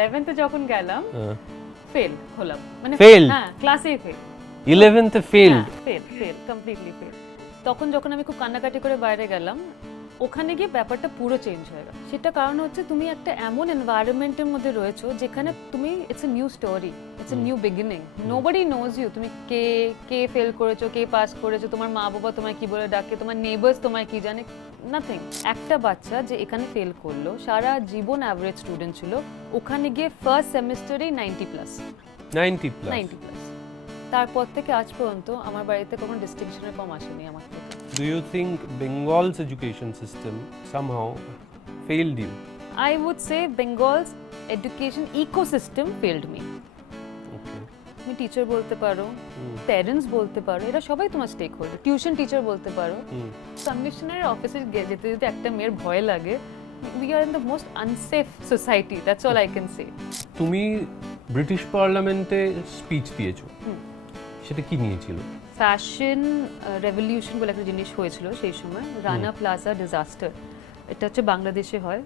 11th যখন গেলাম fail হলাম, মানে হ্যাঁ ক্লাসে ফেল। 11th এ ফেল কমপ্লিটলি ফেল। তখন যখন আমি খুব কান্নাকাটি করে বাইরে গেলাম, ওখানে গিয়ে ব্যাপারটা পুরো চেঞ্জ হয়ে গেল। সেটা কারণ হচ্ছে তুমি একটা এমন এনভায়রনমেন্টের মধ্যে রয়েছো যেখানে তুমি it's a new story, it's a new beginning. Nobody knows you, তুমি কে ফেল করেছো, কে পাস করেছো, তোমার মা বাবা তোমায় কি বলে ডাকে, তোমার নেবার্স তোমায় কি জানে, নাথিং। একটা বাচ্চা যে এখানে ফেল করলো, সারা জীবন অ্যাভারেজ স্টুডেন্ট ছিল, ওখানে গিয়ে ফার্স্ট সেমিস্টারেই 90 প্লাস। তারপর থেকে আজ পর্যন্ত আমার বাড়িতে কোনো ডিস্টিংশনের কম আসেনি আমার থেকে। Do you think Bengal's education system somehow failed you? I would say Bengal's education ecosystem failed me. Okay. তুমি টিচার বলতে পারো, প্যারেন্টস বলতে পারো, এরা সবাই তোমার স্টেক হোল্ডার। টিউশন টিচার বলতে পারো। কমিশনারের অফিসে যেতে যেতে একটা মেয়ের ভয় লাগে। We are in the most unsafe society. That's all I can say. তুমি ব্রিটিশ পার্লামেন্টে স্পিচ দিয়েছো, সেটা কি নিয়েছিল? ফ্যাশন রেভলিউশন বলে একটা জিনিস হয়েছিল সেই সময়, রানা প্লাজা ডিজাস্টার। এটা হচ্ছে বাংলাদেশে হয়।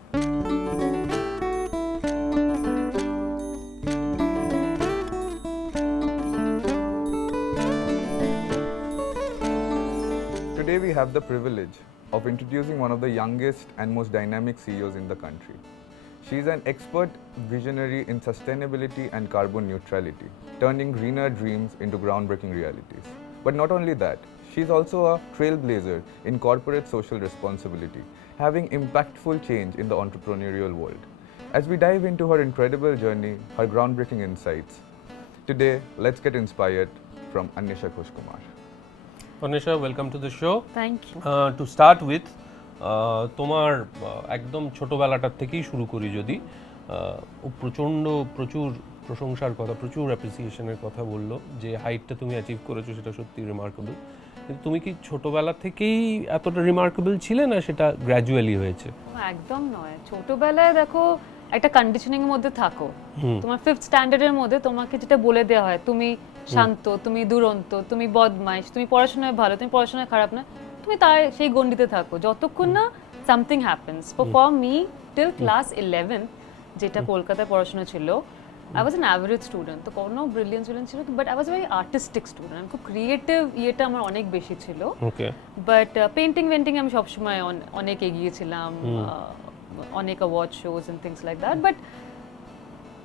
Today we have the privilege of introducing one of the youngest and most dynamic CEOs in the country. She is an expert visionary in sustainability and carbon neutrality, turning greener dreams into groundbreaking realities. But not only that, she is also a trailblazer in corporate social responsibility, having impactful change in the entrepreneurial world. As we dive into her incredible journey, her groundbreaking insights, today let's get inspired from Annesyssa Ghosh Kumar. Annesyssa, welcome to the show. Thank you. To start with, তোমার একদম ছোটবেলাটার থেকেই শুরু করি যদি, প্রচুর প্রশংসার কথা, প্রচুর অ্যাপ্রিসিয়েশনের কথা বললো, যে হাইটটা তুমি অ্যাচিভ করেছো সেটা সত্যি রিমার্কেবল। কিন্তু তুমি কি ছোটবেলা থেকেই এতটা রিমার্কেবল ছিলে, না সেটা গ্র্যাজুয়ালি হয়েছে? একদম নয়, ছোটবেলায় দেখো একটা কন্ডিশনিং এর মধ্যে থাকো। তোমার 5th স্ট্যান্ডার্ডের মধ্যে তোমাকে যেটা বলে দেওয়া হয়, তুমি শান্ত, তুমি দুরন্ত, তুমি বদমাইশ, তুমি পড়াশোনায় ভালো, তুমি পড়াশোনায় খারাপ না, তুমি তার সেই গণ্ডিতে থাকো যতক্ষণ না something happens. For me till class 11 যেটা কলকাতায় পড়াশোনা ছিল, I was an average student, তো কোনো ব্রিলিয়েন্স ছিল, but I was a very artistic student. আমি খুব ক্রিয়েটিভ ইয়েটা আমার অনেক বেশি ছিল। বাট পেন্টিং আমি সবসময় অনেক এগিয়েছিলাম, অনেক award shows and things like that. But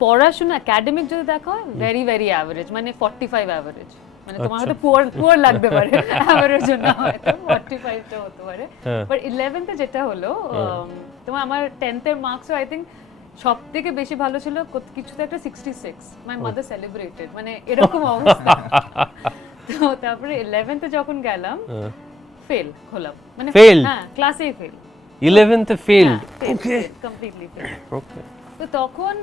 পড়াশোনা একাডেমিক যদি দেখো, ভেরি ভেরি অ্যাভারেজ, মানে 45 অ্যাভারেজ। মানে তোমার হয়তো পুয়ার লাগতে পারে, অ্যাভারেজ না হয়তো 45টা হতে পারে। বাট 11th এ যেটা হলো, তোমার আমার 10th এর মার্কসও আই থিঙ্ক সব থেকে বেশি ভালো ছিল, কিছুতে একটা 66। মাই মাদার সেলিব্রেটেড, মানে এরকম অবস্থা। তো তারপরে 11th এ যখন গেলাম ফেল হলাম, মানে হ্যাঁ ক্লাসেই ফেল। 11th এ ফেল, ওকে, কমপ্লিটলি ফেল। ওকে। তো তখন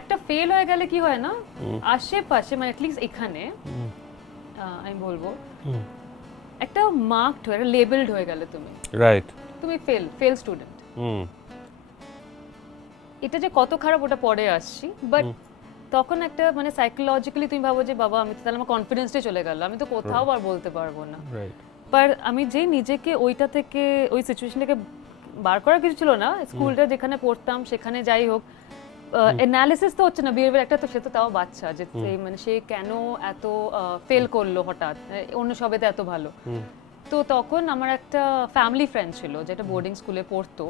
একটা ফেল হয়ে গেলে কি হয় না, আশেপাশে মানে অ্যাটলিস্ট এখানে আমি বলবো একটা মার্কড হয়ে, লেবেলড হয়ে গেলে তুমি, রাইট, তুমি ফেল স্টুডেন্ট। এটা যে কত খারাপ ওটা পরে আসছি, বাট তখন একটা মানে সাইকোলজিক্যালি তুমি ভাবো যে বাবা আমি তো তাহলে আমার কনফিডেন্সটাই চলে গেল, আমি তো কোথাও আর বলতে পারবো না। বাট আমি যে নিজেকে ওইটা থেকে, ওই সিচুয়েশন থেকে বার করার কিছু ছিল না। স্কুলটা যেখানে পড়তাম সেখানে যাই হোক, অ্যানালিসিস তো হচ্ছে না, বিহেভিয়ার একটা, তো সে তো তাও বাচ্চা, যে মানে সে কেন এত ফেল করলো হঠাৎ, অন্য সবেতে এত ভালো। তো তখন আমার একটা ফ্যামিলি ফ্রেন্ড ছিল যেটা বোর্ডিং স্কুলে পড়তো।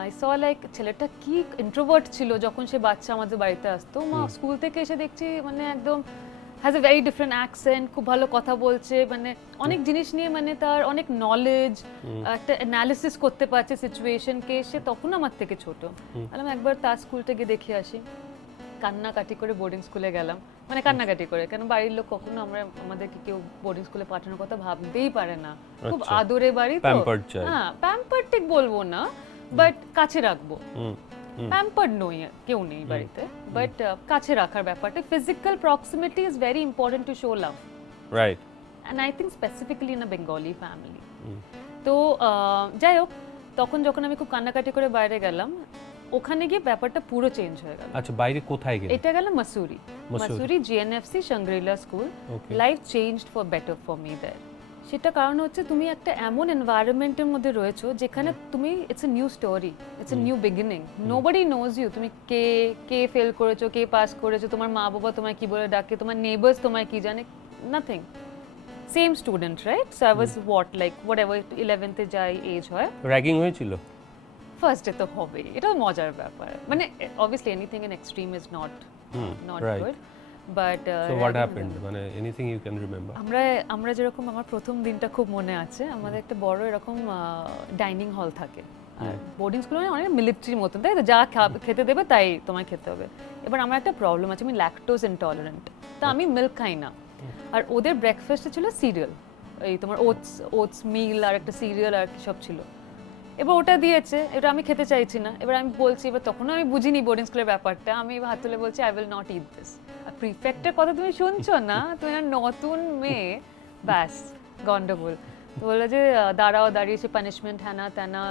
আই স লাইক ছেলেটা কি ইন্ট্রোভার্ট ছিল যখন সে বাচ্চা আমাদের বাড়িতে আসতো। মা স্কুল থেকে এসে দেখছি মানে একদম has a very different accent, খুব ভালো কথা বলছে, মানে অনেক জিনিস নিয়ে মানে তার অনেক নলেজ, একটা অ্যানালিসিস করতে পারছে সিচুয়েশনকে। সে তখন আমার থেকে ছোট। আমি একবার তার স্কুলটা গিয়ে দেখে আসি। কান্নাকাটি করে বোর্ডিং স্কুলে গেলাম, মানে কান্নাকাটি করে, কেন বাড়ির লোক কখনো আমাদেরকে কেউ বোর্ডিং স্কুলে পাঠানোর কথা ভাবতেই পারে না। খুব আদরে বাড়ি তো, হ্যাঁ প্যাম্পার্ড ঠিক বলবো না, বাট কাছে রাখবো। প্যাম্পার্ড নই, কেউ নেই বাড়িতে, বাট কাছে রাখার ব্যাপারটা, physical proximity is very important to show love, right, and I think specifically in a Bengali family. তো যাই হোক, তখন যখন আমি খুব কান্নাকাটি করে বাইরে গেলাম, ওখানে গিয়ে ব্যাপারটা পুরো চেঞ্জ হয়ে গেল। আচ্ছা, বাইরে কোথায় গেলে? এটা গেল Mussoorie, GNFC Shangrila school. Life changed for better for me there. সেটা কারণ হচ্ছে তুমি একটা এমন এনভায়রনমেন্টের মধ্যে রয়েছো যেখানে তুমি it's a new story, it's a new beginning, nobody knows you, তুমি কে ফেল করেছো, কে পাস করেছো, তোমার মা বাবা তোমায় কি বলে ডাকে, তোমার নেবার্স তোমায় কি জানে, nothing. Same student, right? So I was what like what ever 11th এ যাই এজ হয়, র্যাগিং হয়েছিল? ফার্স্টে তো হবে, এটা মজার ব্যাপার, মানে obviously anything in extreme is not good, but so what happened, মানে এনিথিং ইউ ক্যান রিমেম্বার? আমরা যেরকম, আমার প্রথম দিনটা খুব মনে আছে, আমাদের একটা বড় এরকম ডাইনিং হল থাকে, আর বোর্ডিং স্কুল মানে অনেক মিলিটারির মতন, তাই তো, যা খেতে দেবে তাই তোমায় খেতে হবে। এবার আমার একটা প্রবলেম আছে, আমি ল্যাকটোজ ইনটলারেন্ট, তো আমি মিল্ক খাই না, আর ওদের ব্রেকফাস্টে ছিল সিরিয়াল, এই তোমার ওটস মিল আর একটা সিরিয়াল আর কি সব ছিল। এবার ওটা দিয়েছে, এটা আমি খেতে চাইছি না, এবার আমি বলছি, এবার তখনও আমি বুঝিনি বোর্ডিং স্কুলের ব্যাপারটা, আমি হাত তুলে বলছি I will not eat this. আর প্রিফেক্টের কথা তুমি শুনছো না, তুমি না নতুন মেয়ে, ব্যাস গন্ডগোল। তো বললো যে দাঁড়াও, দাঁড়িয়েছে পানিশমেন্ট, হ্যানা ত্যানা,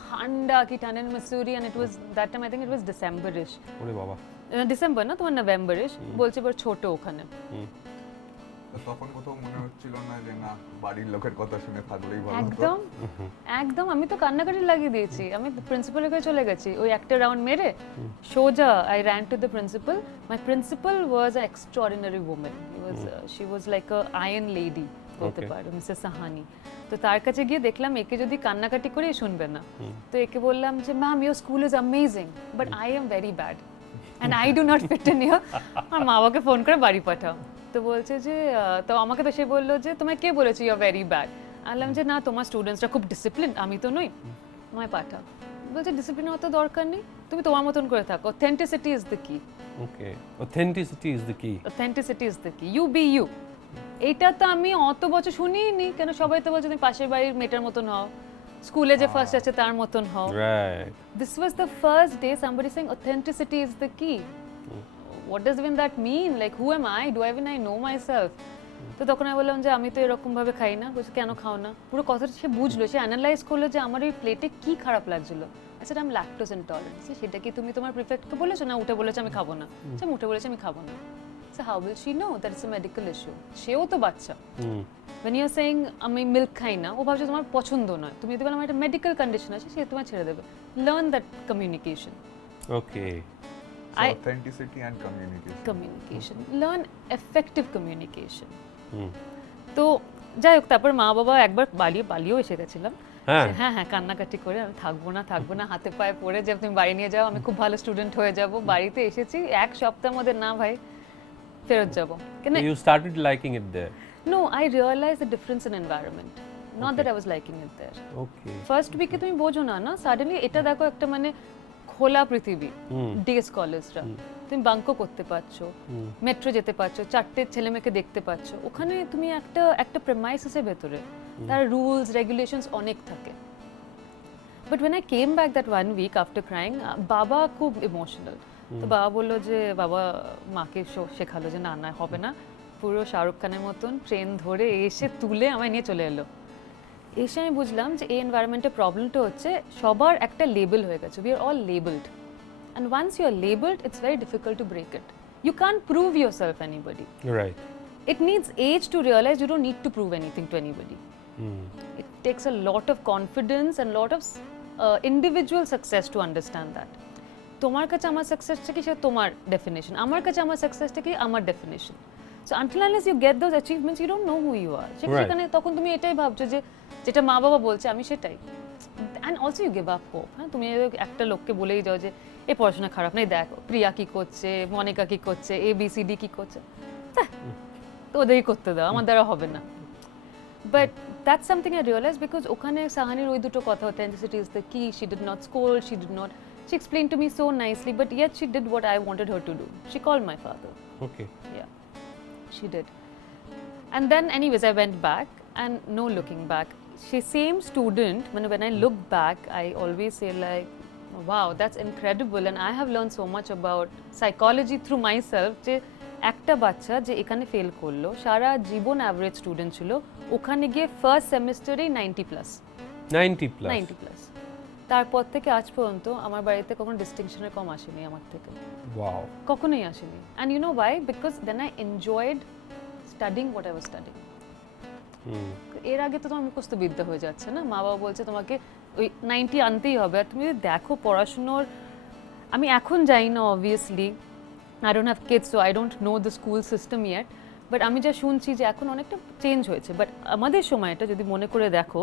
ঠান্ডা কি টানেন Mussoorie, and it was that time I think it was Decemberish, ওরে বাবা, ডিসেম্বর না তোমার নভেম্বরিশ, বলছে এবার ছোট ওখানে। তখন কোথাও মনে হচ্ছিল না যে না বাড়ির লোকের কথা শুনে থাকলেই ভালো হতো? একদম একদম, আমি তো কান্নাকাটি লাগিয়ে দিয়েছি, আমি প্রিন্সিপালের কাছে চলে গেছি, ওই একটা রাউন্ড মেরে সোজা I ran to the principal. My principal was a extraordinary woman, she was like a iron lady বলতে পারো, মিসেস সাহানি। তো তার কাছে গিয়ে দেখলাম একে যদি কান্নাকাটি করে শুনবে না, তো একে বললাম যে ma'am your school is amazing but I am very bad and I do not fit in here, আর মা বাবাকে ফোন করে বাড়ি পাঠাও। তো বলছে যে, তো আমাকে তো সে বললো যে তোমায় কে বলেছে ইউ আর ভেরি ব্যাড, বললাম যে না তোমার স্টুডেন্টসরা খুব ডিসিপ্লিন, আমি তো নই, আমায় পাঠাও। বলছে ডিসিপ্লিন অত দরকার নেই, তুমি তোমার মতন করে থাকো, অথেন্টিসিটি ইজ দ্য কি। ওকে, অথেন্টিসিটি ইজ দ্য কি, অথেন্টিসিটি ইজ দ্য কি, ইউ বি ইউ। এইটা তো আমি অত বছর শুনিনি, কেন সবাই তো বলছে তুমি পাশের বাড়ির মেয়েটার মতন হও, স্কুলে যে ফার্স্ট আছে তার মতন হও। Right, this was the first day somebody saying authenticity is the key. What does even that mean? Like who am I? Do I even know myself? তো তখন আমি বললাম যে আমি তো এরকম ভাবে খাই না। বলছে কেন খাও না? পুরো কথাটা সে বুঝলো, সে অ্যানালাইজ করলো যে আমার এই প্লেটে কি খারাপ লাগছিল। আচ্ছা আমি ল্যাকটোজ ইনটলারেন্ট, সেটা কি তুমি তোমার প্রিফেক্টকে বলেছো? না উঠে বলেছে আমি খাবো না। আচ্ছা উঠে বলেছে আমি খাবো না। So how will she know that it's a medical issue? সেও তো বাচ্চা। When you are saying আমি মিল্ক খাই না, ও ভাবছে তোমার পছন্দ নয়। তুমি যদি বলো আমার একটা মেডিকেল কন্ডিশন আছে, সে তোমায় ছেড়ে দেবে। Learn that communication. Okay. So authenticity and communication. Learn effective communication. তো যাই হোক, তারপর মা বাবা একবার বালিও এসে গেছিলাম। হ্যাঁ কান্নাকাটি করে আমি থাকবো না হাতে পায়ে পড়ে যে তুমি বাড়ি নিয়ে যাও, আমি খুব ভালো স্টুডেন্ট হয়ে যাব। বাড়িতে এসেছি এক সপ্তাহের মধ্যে, না ভাই ফেরত যাব। You started liking it there? No, I realized the difference in environment. Not that I was liking it there. Okay. First week তুমি বোঝো না সাডেনলি এটা দেখো একটা মানে খোলা পৃথিবী, ডেস কলেজরা, তুমি বাঙ্কও করতে পারছো, মেট্রো যেতে পারছো, চারটে ছেলে মেয়েকে দেখতে পাচ্ছো। ওখানে তুমি একটা প্রেমাইসেসের ভেতরে তার রুলস রেগুলেশনস অনেক থাকে। But when I came back that 1 week after crying, বাবা খুব ইমোশনাল। তো বাবা বললো যে বাবা মাকে শেখালো যে না হবে না, পুরো শাহরুখ খানের মতন ট্রেন ধরে এসে তুলে আমায় নিয়ে চলে এলো। এসে আমি বুঝলাম যে এই এনভায়রনমেন্টের প্রবলেমটা হচ্ছে সবার একটা লেবেল হয়ে গেছে। We are all labelled, and once you are labelled it's very difficult to break it. You can't prove your self anybody. Right. It needs age to realize you don't need to prove anything to anybody. It takes a lot of confidence and lot of individual success to understand that. তোমার কাছে আমার সাকসেসটা কি, সেটা তোমার definition, আমার কাছে আমার সাকসেসটা কি আমার definition. So until unless you get those achievements you don't know who you are. সেখানে তখন তুমি এটাই ভাবছো যে যেটা মা বাবা বলছে আমি সেটাই, and also you give up hope. হ্যাঁ, তুমি একটা লোককে বলেই যাও যে এ পড়াশোনা খারাপ নেই, দেখ প্রিয়া কি করছে, মনিকা কি করছে, ABCD কি করছে, তো ওদেরই করতে দাও, আমার দ্বারা হবে না। But that's something I realize, because ওখানে সাহানির ওই দুটো কথা, authenticity is the key, she did not scold, she did not, she explained to me so nicely, but yet she did what I wanted her to do. She called my father. Okay. Yeah, she did. And then anyways I went back, and no looking back, she same student, when I look back I always say like, wow, that's incredible, and I have learned so much about psychology through myself. যে একটা বাচ্চা যে এখানে fail করলো, সারা জীবন average student ছিল, ওখানে গিয়ে first সেমিস্টারেই 90+। তারপর থেকে আজ পর্যন্ত আমার বাড়িতে কখনো ডিস্টিংশনের কম আসেনি আমার থেকে। Wow. কখনোই আসেনি। And you know why? Because then I enjoyed studying what I was studying. এর আগে তো তোমার মুখস্থ বিদ্যা হয়ে যাচ্ছে না, মা বাবা বলছে তোমাকে ওই 90 আনতেই হবে। আর তুমি যদি দেখো পড়াশুনোর, আমি এখন জানি না obviously, I don't have kids so I don't know the school system yet, but আমি যা শুনছি যে এখন অনেকটা চেঞ্জ হয়েছে। বাট আমাদের সময়টা যদি মনে করে দেখো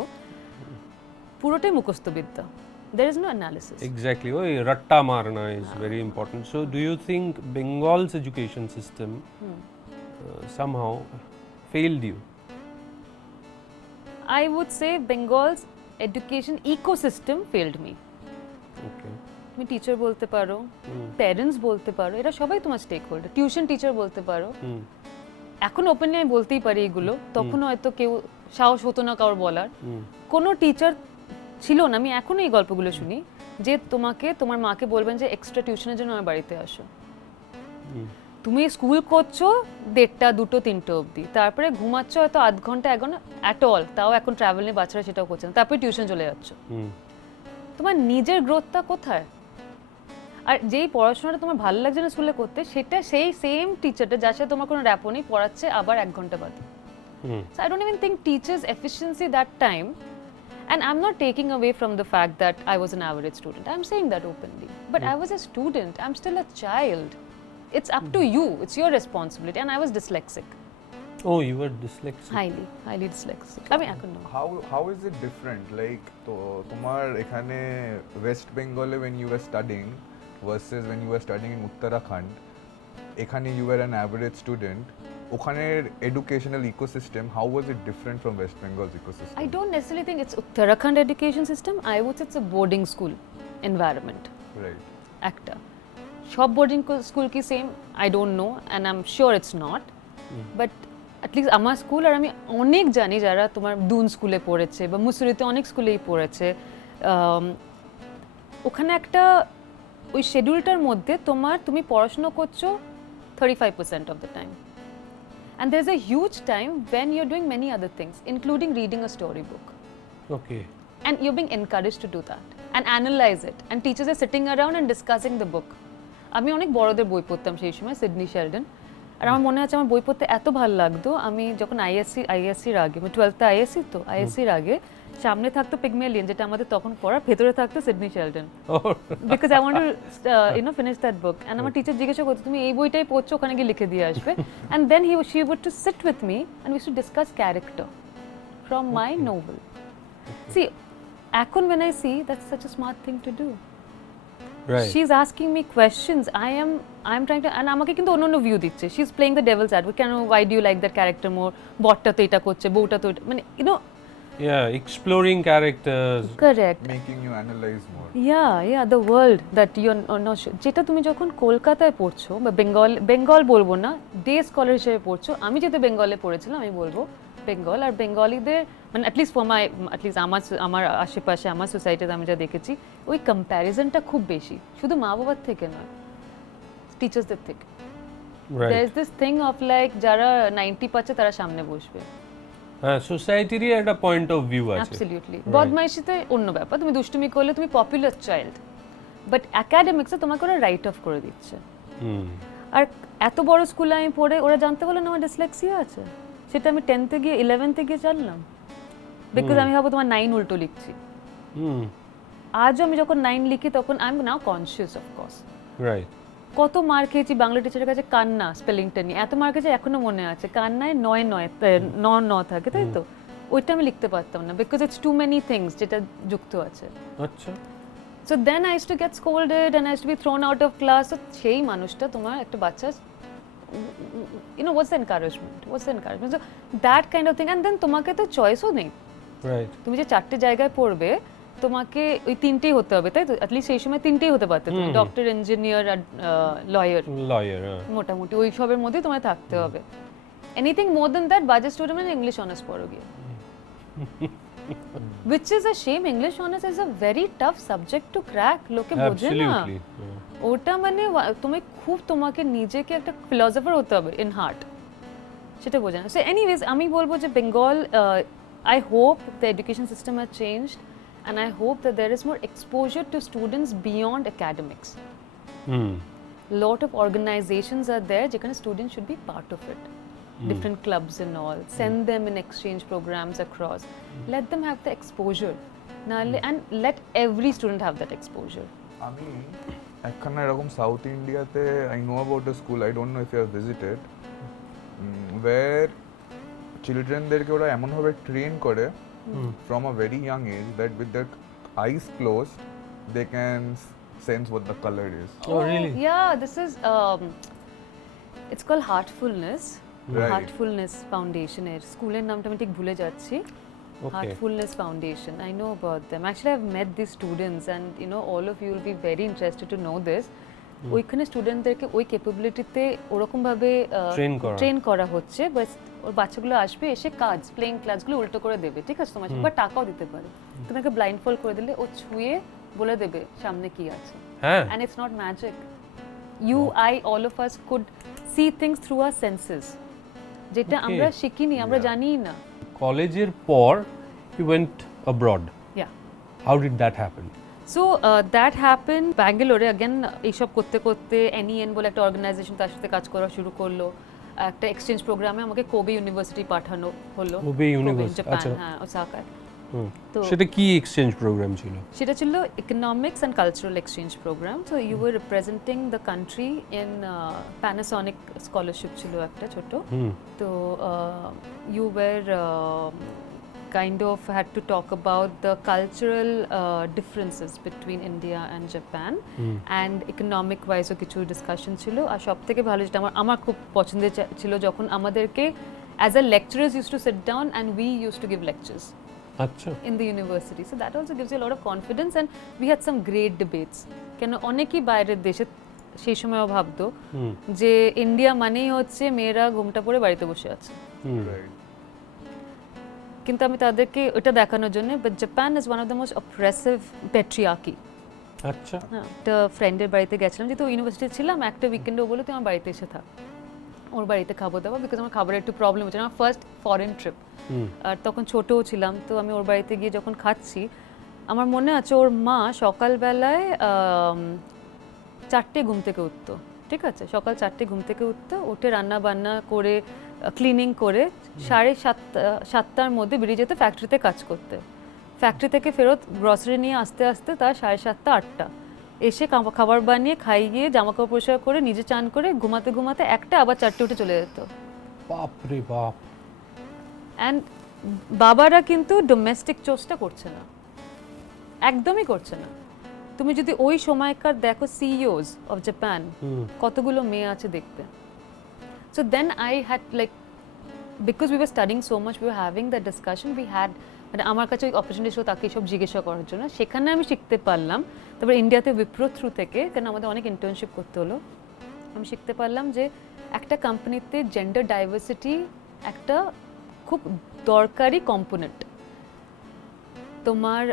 পুরোটাই মুখস্থ বিদ্যা, there is no analysis. Exactly. ওই রাট্টা মারনা is very important. So do you think Bengal's education system somehow failed you? I would say Bengal's education ecosystem failed me. Okay. তুমি টিচার বলতে পারো, প্যারেন্টস বলতে পারো, এরা সবাই তোমার স্টেক হোল্ডার, টিউশন টিচার বলতে পারো। এখন ওপেনলি আমি বলতেই পারি এগুলো, তখন হয়তো কেউ সাহস হতো না কারোর বলার। কোনো টিচার ছিল না, আমি এখনো এই গল্পগুলো শুনি যে তোমাকে তোমার মাকে বলবেন যে এক্সট্রা টিউশনের জন্য আমার বাড়িতে আসো। তুমি স্কুল করছো 1:30, 2টো, 3টে অবধি, তারপরে ঘুমাচ্ছ হয়তো আধ ঘন্টা 1 ঘন্টা অ্যাট অল, তাও এখন ট্রাভেল নিয়ে বাচ্চারা সেটাও করছে না, তারপরে টিউশন চলে যাচ্ছ। তোমার নিজের গ্রোথটা কোথায়? আর যেই পড়াশোনাটা তোমার ভালো লাগছে না স্কুলে করতে, সেটা সেই সেম টিচারটা যার সাথে তোমার কোনো র্যাপো নেই পড়াচ্ছে আবার 1 ঘন্টা বাদে। So I don't even think teachers' efficiency that time, and I'm not taking away from the fact that I was an average student. I'm saying that openly. But I was a student. I'm still a child. It's up to you. It's your responsibility. And I was dyslexic. Oh, you were dyslexic. Highly dyslexic. I mean, I couldn't know. How is it different? Like, to tomar ekhane West Bengal when you were studying versus when you were studying in Uttarakhand, ekhane you were an average student. Okhaner educational ecosystem, how was it different from West Bengal's ecosystem? I don't necessarily think it's Uttarakhand education system. I would say it's a boarding school environment. Right. Actor. সব boarding school কি same? I don't no, and I am sure it's not. But at least আমার school, আর আমি অনেক জানি যারা তোমার দুন স্কুলে পড়েছে বা মুসুরিতে অনেক স্কুলেই পড়েছে, ওখানে একটা ওই শিডিউলটার মধ্যে তুমি পড়াশুনো করছো 35% of the time, and there's a huge time when you're doing many other things, including reading a storybook. Okay. And you're being encouraged to do that and analyze it, and teachers are sitting around and discussing the book. আমি অনেক বড়দের বই পড়তাম সেই সময়, Sydney Sheldon, আর আমার মনে আছে আমার বই পড়তে এত ভালো লাগতো, আমি যখন আইএসসির আগে, মানে 12th আইএসসি তো, আইএসসির আগে সামনে থাকতো পিগমেলিয়ন, যেটা আমাদের তখন পড়া, ভেতরে থাকতো Sydney Sheldon, because I want to finish that book. And আমার টিচার জিজ্ঞাসা করতো তুমি এই বইটাই পড়ছো, ওখানে গিয়ে লিখে দিয়ে আসবে। And then she would to sit with me and we to discuss character from my novel. See এখন when I see, that's such a smart thing to do. Right. She's asking me questions. I am trying to, and আমাকে কিন্তু অন্য view দিচ্ছে। She's playing the devil's advocate. কেন, why do you like that character more? বটটা তো এটা করছে, বউটা তো এটা, মানে you know. Yeah, exploring characters. Correct. Making you analyze more. Yeah, the world that you're not sure. যেটা তুমি যখন কলকাতায় পড়ছো বা বেঙ্গল বলবো না, ডে স্কলার হিসেবে পড়ছো, আমি যেহেতু বেঙ্গলে পড়েছিলাম আমি বলবো বেঙ্গল, আর বেঙ্গলিদের মানে অ্যাটলিস্ট আমার আশেপাশে আমার সোসাইটিতে আমি যা দেখেছি, ওই কম্প্যারিজনটা খুব বেশি, শুধু মা বাবার থেকে নয়, টিচার্সদের থেকে। There is this thing of like যারা 90 পাচ্ছে তারা সামনে বসবে। হ্যাঁ, সোসাইটিরই একটা পয়েন্ট অফ ভিউ আছে। অ্যাবসলিউটলি। বদমাইশিতে অন্য ব্যাপার, তুমি দুষ্টুমি করলে তুমি পপুলার চাইল্ড, বাট একাডেমিক্সে তোমাকে ওরা রাইট অফ করে দিচ্ছে। আর এত বড় স্কুলে আমি পড়ে ওরা জানতে পারলো না আমার ডিসলেক্সিয়া আছে, সেটা আমি 10th-এ গিয়ে 11th-এ গিয়ে জানলাম, বিকজ আমি ভাবো তোমার 9 উল্টো লিখছি। আজও আমি যখন 9 লিখি তখন I am now conscious of course. Right. কত মার খেয়েছি বাংলা টিচারের কাছে কান্না স্পেলিংটা নিয়ে, এত মার খেয়েছি এখনো মনে আছে, কান্নায় 9 থাকে, তাই তো, ওইটা আমি লিখতে পারতাম না, because it's too many things যেটা যুক্ত আছে। আচ্ছা। So then I used to get scolded and I used to be thrown out of class. সো সেই মানুষটা তোমার একটা বাচ্চা, you know, what's the encouragement, so that kind of thing, and then তোমাকে তো চয়েসও নেই, রাইট। তুমি যে 4টে জায়গায় পড়বে তোমাকে ওই 3টেই হতে হবে, তাই তো, অ্যাটলিস্ট সেই সময় 3টেই হতে পারতে তুমি, ডক্টর, ইঞ্জিনিয়ার আর লয়ার, মোটামুটি ওই সবের মধ্যেই তোমায় থাকতে হবে। এনিথিং মোর দ্যান দ্যাট, বাজে স্টুডেন্ট মানে ইংলিশ অনার্স পড়ো গিয়ে, which is a shame. English honors is a very tough subject to crack, লোকে বোঝে না ওটা, মানে তুমি খুব তোমাকে নিজেকে একটা ফিলসফার হতে হবে ইন হার্ট, সেটা বোঝে না। সো এনিওয়েজ আমি বলবো যে Bengal, I hope the education system has changed, and I hope that there is more exposure to students beyond academics. Lot of organizations are there যেখানে students should be part of it. different clubs and all, send them in exchange programs across, let them have the exposure, and let every student have that exposure. আমি একখানা এরকম south ইন্ডিয়াতে I know about the school, I don't know if you have visited, where চিলড্রেনদেরকে ওরা এমনভাবে train করে from a very young age that with their eyes closed they can sense what the colour is. Oh, really? Yeah, this is it's called Heartfulness. Right. Heartfulness Foundation এর স্কুলের নামটা আমি ঠিক ভুলে যাচ্ছি। Okay. Heartfulness Foundation. I know about them. Actually, I've met these students, and you know, all of you will be very interested to know this. ওইখানে স্টুডেন্টদেরকে ওই ক্যাপাবিলিটিতে ওরকম ভাবে ট্রেন করা হচ্ছে, বাস ওর বাচ্চাগুলো আসবে এসে কাজ প্লেইং ক্লাসগুলো উল্টো করে দেবে, ঠিক আছে, তোমার বা টাকাও দিতে পারে, তোমাকে ব্লাইন্ড ফোল্ড করে দিলে ও ছুঁয়ে বলে দেবে সামনে কি আছে। হ্যাঁ, and it's not magic. You, I, all of us could see things through our senses, যেটা আমরা শিখিনি, আমরা জানিই না। কলেজের পর you went abroad. Yeah. How did that happen? So that happened ব্যাঙ্গালোরে। again এইসব করতে করতে NEN বলে একটা অর্গানাইজেশন, তার সাথে কাজ করা শুরু করলো। একটা এক্সচেঞ্জ প্রোগ্রামে আমাকে কোবে ইউনিভার্সিটি পাঠানো হলো। কোবে ইউনিভার্সিটি, আচ্ছা, হ্যাঁ, ওসাকায়। তো সেটা কি এক্সচেঞ্জ প্রোগ্রাম ছিল? সেটা ছিল economics and cultural exchange program. So you were representing the country in Panasonic scholarship ছিল একটা ছোট। তো you were kind of had to talk about the cultural differences between India and Japan, and economic wise ও কিছু discussion ছিল। আর সবথেকে ভালো যেটা আমার খুব পছন্দের ছিল, যখন আমাদেরকে as a lecturers used to sit down and we used to give lectures in the university. So that also gives you a lot of confidence, and we had some great debates. কেন অনেকেই বাইরের দেশে সেই সময়ও ভাবতো যে India মানেই হচ্ছে মেয়েরা ঘুমটা পড়ে বাড়িতে বসে আছে, কিন্তু আমি তাদেরকে ওটা দেখানোর জন্য, but Japan is one of the most oppressive patriarchy. আচ্ছা, হ্যাঁ, একটা ফ্রেন্ডের বাড়িতে গেছিলাম, যেহেতু ইউনিভার্সিটি ছিলাম, একটা উইকেন্ডে ও বলে তুই আমার বাড়িতে এসে থাক, ওর বাড়িতে খাবো দাবো, বিকজ আমার খাবারের একটু প্রবলেম হচ্ছে, আমার ফার্স্ট ফরেন ট্রিপ, আর তখন ছোটও ছিলাম। তো আমি ওর বাড়িতে গিয়ে যখন খাচ্ছি, আমার মনে আছে ওর মা সকালবেলায় 4টে ঘুম থেকে উঠতো, ঠিক আছে, সকাল 4টে ঘুম থেকে উঠতো, উঠে রান্না বান্না করে ক্লিনিং করে 7:30টার মধ্যে বেরিয়ে যেত ফ্যাক্টরিতে কাজ করতে। ফ্যাক্টরি থেকে ফেরত গ্রসারি নিয়ে আসতে আসতে তার 7:30 8টা, এসে খাবার বানিয়ে খাইয়ে জামাকাপড় পরিষ্কার করে নিজে চান করে ঘুমাতে ঘুমাতে 1টা, আবার 4টে উঠে চলে যেত। বাপ রে বাপ। অ্যান্ড বাবারা কিন্তু ডোমেস্টিক চোর্সটা করছে না, একদমই করছে না। তুমি যদি ওই সময়কার দেখো CEOs অফ জাপান, কতগুলো মেয়ে আছে দেখতে। So then I had like, because we were studying so much, we were having that discussion, we had, মানে আমার কাছে ওই অপরচুনিটি ছিল তাকে সব জিজ্ঞাসা করার জন্য, সেখানে আমি শিখতে পারলাম। তারপর ইন্ডিয়াতে উইপ্রো থ্রু থেকে, কারণ আমাদের অনেক ইন্টার্নশিপ করতে হলো, আমি শিখতে পারলাম যে একটা কোম্পানিতে জেন্ডার ডাইভার্সিটি একটা খুব দরকারি কম্পোনেন্ট। তোমার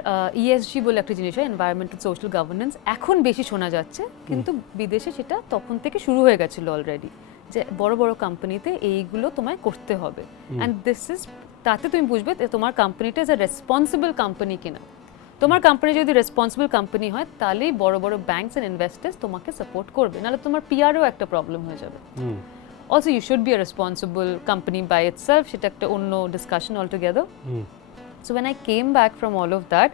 ESG বলে একটা জিনিস হয়, এনভায়রনমেন্টাল সোশ্যাল গভর্নেন্স, এখন বেশি শোনা যাচ্ছে, কিন্তু বিদেশে সেটা তখন থেকে শুরু হয়ে গেছিলো অলরেডি, যে বড় বড় কোম্পানিতে এইগুলো তোমায় করতে হবে। অ্যান্ড দিস ইজ, তাতে তুমি বুঝবে তোমার কোম্পানিটা ইজ আ রেসপন্সিবল কোম্পানি কিনা। তোমার কোম্পানি যদি রেসপন্সিবল কোম্পানি হয়, তাহলেই বড় বড় ব্যাংকস অ্যান্ড ইনভেস্টার্স তোমাকে সাপোর্ট করবে, নাহলে তোমার PR-ও একটা প্রবলেম হয়ে যাবে। Also you should be a responsible company by itself, সেটা একটা অন্য ডিসকাশন অলটুগেদার। সো when I came back from all of that,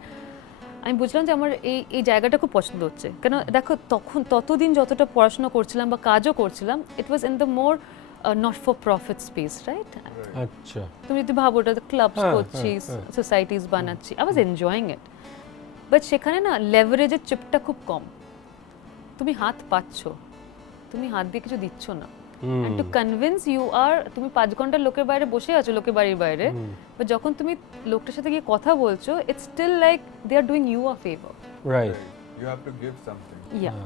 আমি বুঝলাম যে আমার এই জায়গাটা খুব পছন্দ হচ্ছে। কেন দেখো, তখন ততদিন যতটা পড়াশোনা করছিলাম বা কাজও করছিলাম, it was in the more not for profit space, right? আচ্ছা, তুমি যদি ভাবো ওটা ক্লাবস করছি, সোসাইটিস বানাচ্ছি, I was enjoying it, but সেখানে না লেভারেজের চিপটা খুব কম। তুমি হাত পাচ্ছ, তুমি হাত দিয়ে কিছু দিচ্ছ না। And to convince you are, তুমি 5 ঘন্টা লোকের বাইরে বসে আছো, লোকের বাড়ির বাইরে, বাট যখন তুমি লোকটার সাথে গিয়ে কথা বলছো, it's still like they are doing you a favor. Right. You have to give something. Yeah.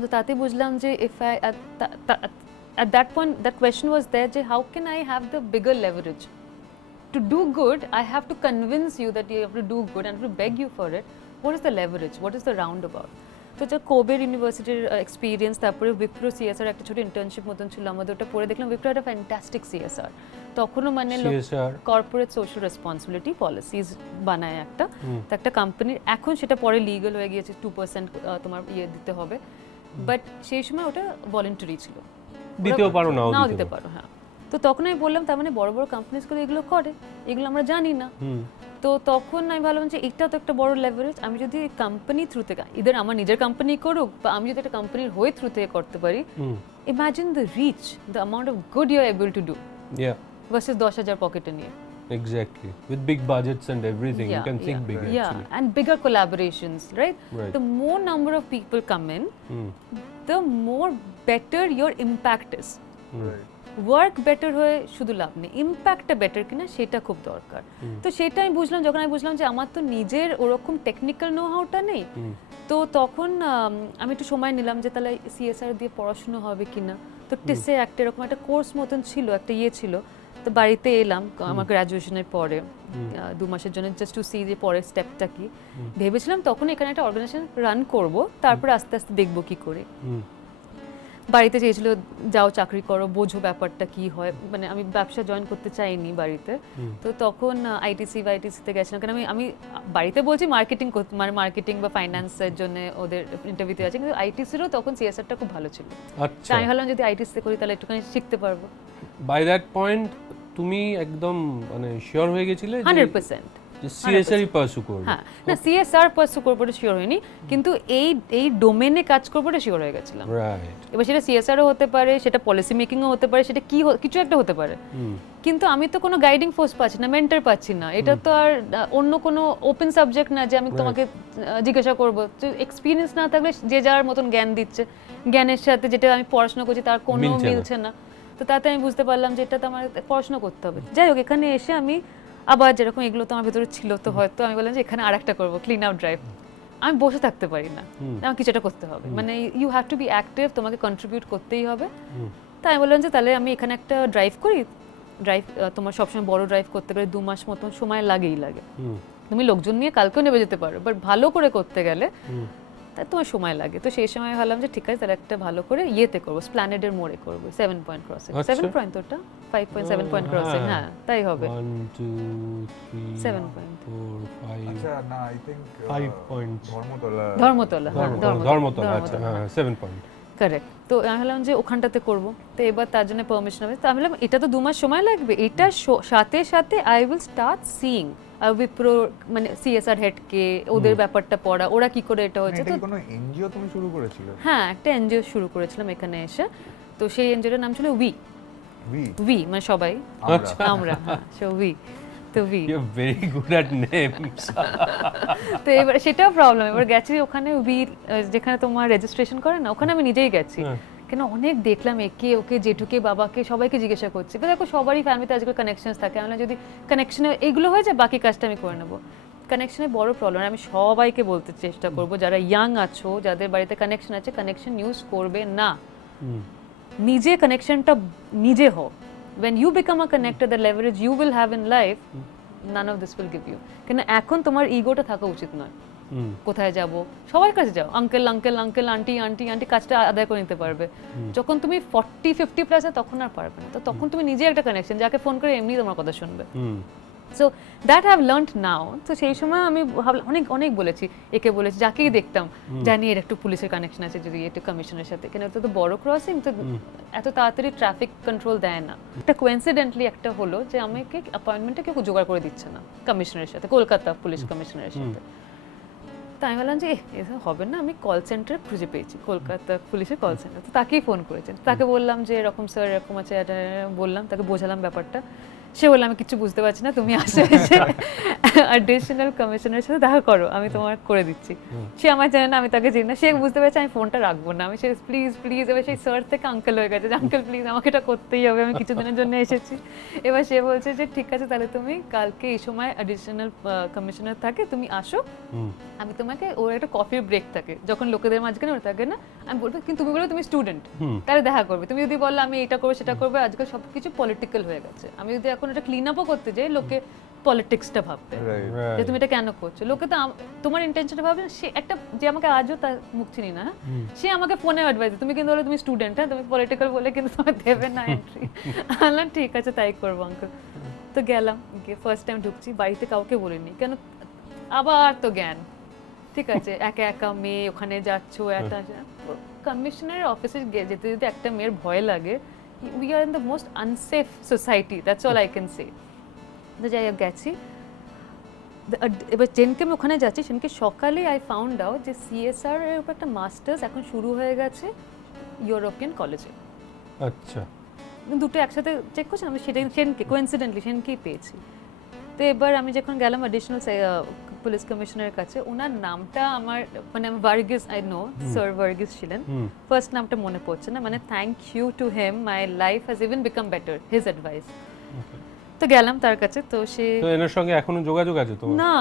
তো তাতে বুঝলাম যে if I at that point that question was there, যে how can I have the bigger leverage to do good? I have to convince you that you have to do good and to beg you for it. What is the leverage? What is the roundabout? তো যে কোবের ইউনিভার্সিটির experience, তারপরে Wipro CSR একটা ছোট internship মতন ছিল আমাদের, ওটা পড়ে দেখলাম উইপ্রো একটা ফ্যান্টাস্টিক CSR, তখনও মানে কর্পোরেট সোশ্যাল রেসপন্সিবিলিটি পলিসিস বানায় একটা, তো একটা কোম্পানির, এখন সেটা পরে লিগাল হয়ে গিয়েছে, 2% তোমার দিতে হবে, বাট সেই সময় ওটা ভলেন্টারি ছিল, দিতেও পারো নাও দিতে পারো। হ্যাঁ, তো তো তখন আমি বললাম তার মানে বড় বড় কোম্পানিজগুলো এগুলো করে, এগুলো আমরা জানি না। তো তখন আমি ভাবলাম যে এটা তো একটা বড় লেভারেজ, আমি যদি কোম্পানি থ্রু থেকে ইদার আমার নিজের কোম্পানি করুক বা আমি যদি একটা কোম্পানির হয়ে থ্রু থেকে করতে পারি, imagine the reach, the amount of good you are able to do versus 10,000 পকেটে নিয়ে। Exactly. With big budgets and everything, you can think big actually. Yeah, and bigger collaborations, right? The more number of people come in, the more better your impact is. Right. Work better হয়ে শুধু লাভ নেই, ইম্প্যাক্টটা better কিনা সেটা খুব দরকার। তো সেটা আমি বুঝলাম যখন আমি বুঝলাম যে আমার তো নিজের ওরকম টেকনিক্যাল নো হাউটা নেই। তো তখন আমি একটু সময় নিলাম যে তাহলে সিএসআর দিয়ে পড়াশুনো হবে কিনা। তো টেসে একটা এরকম একটা কোর্স মতন ছিল, একটা ছিল। তো বাড়িতে এলাম আমার গ্র্যাজুয়েশনের পরে 2 মাসের জন্য, জাস্ট টু সি যে পরের স্টেপটা কি। ভেবেছিলাম তখন এখানে একটা অর্গানাইজেশন রান করব, তারপরে আস্তে আস্তে দেখবো কি করে। বাড়িতে চেয়েছিল যাও চাকরি করো, বোঝো ব্যাপারটা কি হয়, মানে আমি ব্যবসা জয়েন করতে চাইনি বাড়িতে। তো তখন আইটিসিতে গেছিলাম, কারণ আমি বাড়িতে বলছি মার্কেটিং করতে, মানে মার্কেটিং বা ফাইন্যান্সের জন্য ওদের ইন্টারভিউতে আছে, কিন্তু আইটিসিরও তখন সিএসআরটা খুব ভালো ছিল। আচ্ছা, আমি ভাবলাম যদি আইটিসিতে করি তাহলে একটুখানি শিখতে পারবো। বাই দ্যাট পয়েন্ট তুমি একদম মানে শিওর হয়ে গেছিলে 100% যে সিএসআরই পারসু করবে? হ্যাঁ, না সিএসআর পারসু করবো এটা শিওর হয়নি, কিন্তু এই ডোমেনে কাজ করবো এটা শিওর হয়ে গেছিলাম। রাইট। এবার সেটা সিএসআরও হতে পারে, সেটা পলিসি মেকিংও হতে পারে, সেটা কিছু একটা হতে পারে। কিন্তু আমি তো কোনো গাইডিং ফোর্স পাচ্ছি না, মেন্টর পাচ্ছি না। এটা তো আর অন্য কোনো ওপেন সাবজেক্ট না যে আমি তোমাকে জিজ্ঞাসা করবো। তো এক্সপিরিয়েন্স না থাকলে যে যার মতন জ্ঞান দিচ্ছে, জ্ঞানের সাথে যেটা আমি পড়াশোনা করছি তার কোনো মিলছে না। তো তাতে আমি বুঝতে পারলাম যে এটা তো আমার পড়াশোনা করতে হবে। যাই হোক, এখানে এসে আমি আবার যেরকম এগুলো তো আমার ভেতরে ছিল, তো হয়তো আমি বললাম যে এখানে আরেকটা করবো, ক্লিন আউট ড্রাইভ। আমি বসে থাকতে পারি না, আমার কিছু একটা করতে হবে, মানে you have to be active, তোমাকে কন্ট্রিবিউট করতেই হবে। তাই আমি বললাম যে তাহলে আমি এখানে একটা ড্রাইভ করি। ড্রাইভ তোমার সবসময় বড় ড্রাইভ করতে গেলে 2 মাস মতন সময় লাগে। তুমি লোকজন নিয়ে কালকেও নেমে যেতে পারো, বাট ভালো করে করতে গেলে তাই তোমার সময় লাগে। তো সেই সময় ভাবলাম যে ঠিক আছে তাহলে একটা ভালো করে ইয়েতে করবো, স্প্ল্যানেডের মোড়ে করবো, 7 পয়েন্ট ক্রসিং। 7 পয়েন্ট তো ওটা 5.7 পয়েন্ট ক্রসিং, হ্যাঁ তাই হবে। 1 2 3 7 পয়েন্ট 4 5 আচ্ছা না, আই থিংক 5 পয়েন্ট ধর্মতলা, আচ্ছা হ্যাঁ 7 পয়েন্ট কারেক্ট। তো আমি ভাবলাম যে ওখানটাতে করবো। তো এবার তার জন্য পারমিশন হবে। তো আমি ভাবলাম এটা তো 2 মাস সময় লাগবে, এটার সাথে সাথে I will start seeing Wipro, মানে সিএসআর হেডকে ওদের ব্যাপারটা পড়া, ওরা কি করে এটা হচ্ছে। তো কোনো এনজিও তুমি শুরু করেছিলে? হ্যাঁ, একটা এনজিও শুরু করেছিলাম এখানে এসে। তো সেই এনজিওটার নাম ছিল উই, মানে সবাই আমরা, হ্যাঁ সো উই। তো we, you are very good at names. তো এবার সেটাও প্রবলেম। এবার গেছি ওখানে উই, যেখানে তোমার রেজিস্ট্রেশন করে না, ওখানে আমি নিজেই গেছি। কেন অনেক দেখলাম একে ওকে জেঠুকে বাবাকে সবাইকে জিজ্ঞাসা করছি। দেখো সবারই ফ্যামিলিতে আজকাল কানেকশনস থাকে, আমরা যদি কানেকশনে এইগুলো হয়ে যায় বাকি কাজটা আমি করে নেবো। কানেকশনের বড় প্রবলেম। আমি সবাইকে বলতে চেষ্টা করব, যারা ইয়াং আছো, যাদের বাড়িতে কানেকশন আছে, কানেকশন ইউজ করবে না। নিজে কানেকশনটা নিজে হও। when you become a connector, the leverage you will have in life, none of this will give you. কেন এখন তোমার ইগোটা থাকা উচিত নয়। কোথায় যাব, সবার কাছে যাও, uncle uncle uncle, aunty aunty aunty, কাজটা আদায় করে নিতে পারবে। যখন তুমি 40-50 প্লাস তখন আর পারবে না। তো তখন তুমি নিজে একটা কানেকশন, যাকে ফোন করে এমনি তোমার কথা শুনবে। সো দ্যাট হ্যাভ লার্নড নাও। তো সেই সময় আমি ভাবলাম, অনেক বলেছি, একে বলেছি, যাকেই দেখতাম জানি এর একটু পুলিশের কানেকশন আছে, যদি একটু কমিশনের সাথে, কেন এটা তো বড় ক্রসিং, তো এত তাড়াতাড়ি ট্রাফিক কন্ট্রোল দেয় না। একটা কোইন্সিডেন্টলি একটা হলো যে আমাকে অ্যাপয়েন্টমেন্টটা কেউ জোগাড় করে দিচ্ছে না কমিশনের সাথে, কলকাতা পুলিশ কমিশনারের সাথে। তাই আমি বললাম যে এসব হবে না, আমি কল সেন্টার খুঁজে পেয়েছি, কলকাতা পুলিশের কল সেন্টার। তো তাকেই ফোন করেছেন, তাকে বললাম যে এরকম স্যার এরকম আছে, বললাম, তাকে বোঝালাম ব্যাপারটা। সে বললাম আমি কিছু বুঝতে পারছি না, তুমি আসো এসে অ্যাডিশনাল কমিশনারের সাথে দেখা করো, আমি তোমার করে দিচ্ছি। সে আমার জানে না, আমি তাকে চিনি না। সে বুঝতে পারছে আমি ফোনটা রাখবো না, আমি সে প্লিজ প্লিজ। এবার সেই স্যার থেকে আঙ্কেল হয়ে গেছে যে আঙ্কেল প্লিজ আমাকে এটা করতেই হবে, আমি কিছুদিনের জন্য এসেছি। এবার সে বলছে যে ঠিক আছে তাহলে তুমি কালকে এই সময় অ্যাডিশনাল কমিশনার থাকে, তুমি আসো, আমি তোমাকে, ওর একটা কফির ব্রেক থাকে যখন লোকেদের মাঝখানে, ওর থাকে না, আমি বলবো কিন্তু তুমি বলো তুমি স্টুডেন্ট, তাহলে দেখা করবে। তুমি যদি বলো আমি এটা করবো সেটা করবো, আজকাল সব কিছু পলিটিক্যাল হয়ে গেছে। আমি যদি এখন এটা ক্লিন আপও করতে যাই, লোকে পলিটিক্সটা ভাববে যে তুমি এটা কেন করছো। লোকে তো তোমার ইন্টেনশনটা ভাববে। সে একটা যে আমাকে আজও তার মুখ চিনি না, সে আমাকে ফোনে অ্যাডভাইস, তুমি কিন্তু বলো তুমি স্টুডেন্ট, হ্যাঁ তুমি পলিটিক্যাল বলে কিন্তু তোমার দেবে না এন্ট্রি। আনলাম ঠিক আছে তাই করবো আঙ্কেল। তো গেলাম, গিয়ে ফার্স্ট টাইম ঢুকছি, বাড়িতে কাউকে বলিনি, কেন আবার তো জ্ঞান, ঠিক আছে একা একা মেয়ে ওখানে যাচ্ছ, একটা কমিশনারের অফিসে যেতে যেতে একটা মেয়ের ভয় লাগে, we are in the most unsafe society, that's all I can say. তো যাই হোক গেছি, এবার যেনকে আমি ওখানে যাচ্ছি সেনকে সকালে আই ফাউন্ড আউট যে CSR এর উপর একটা মাস্টার্স এখন শুরু হয়ে গেছে ইউরোপিয়ান কলেজে। আচ্ছা, দুটো একসাথে চেক করছি, আমি সেটাই সেনকে কোইন্সিডেন্টলি সেনকেই পেয়েছি। তো এবার আমি যখন গেলাম অ্যাডিশনাল পুলিশ কমিশনারের কাছে, ওনার নামটা আমার মানে Varghese, I know sir Varghese ছিলেন, ফার্স্ট নামটা মনে পড়ছে না, মানে thank you to him, my life has even become better, his advice. তো গেলাম তার কাছে, তো সে তো এনার সঙ্গে এখনো যোগাযোগ আছে তোমার? না,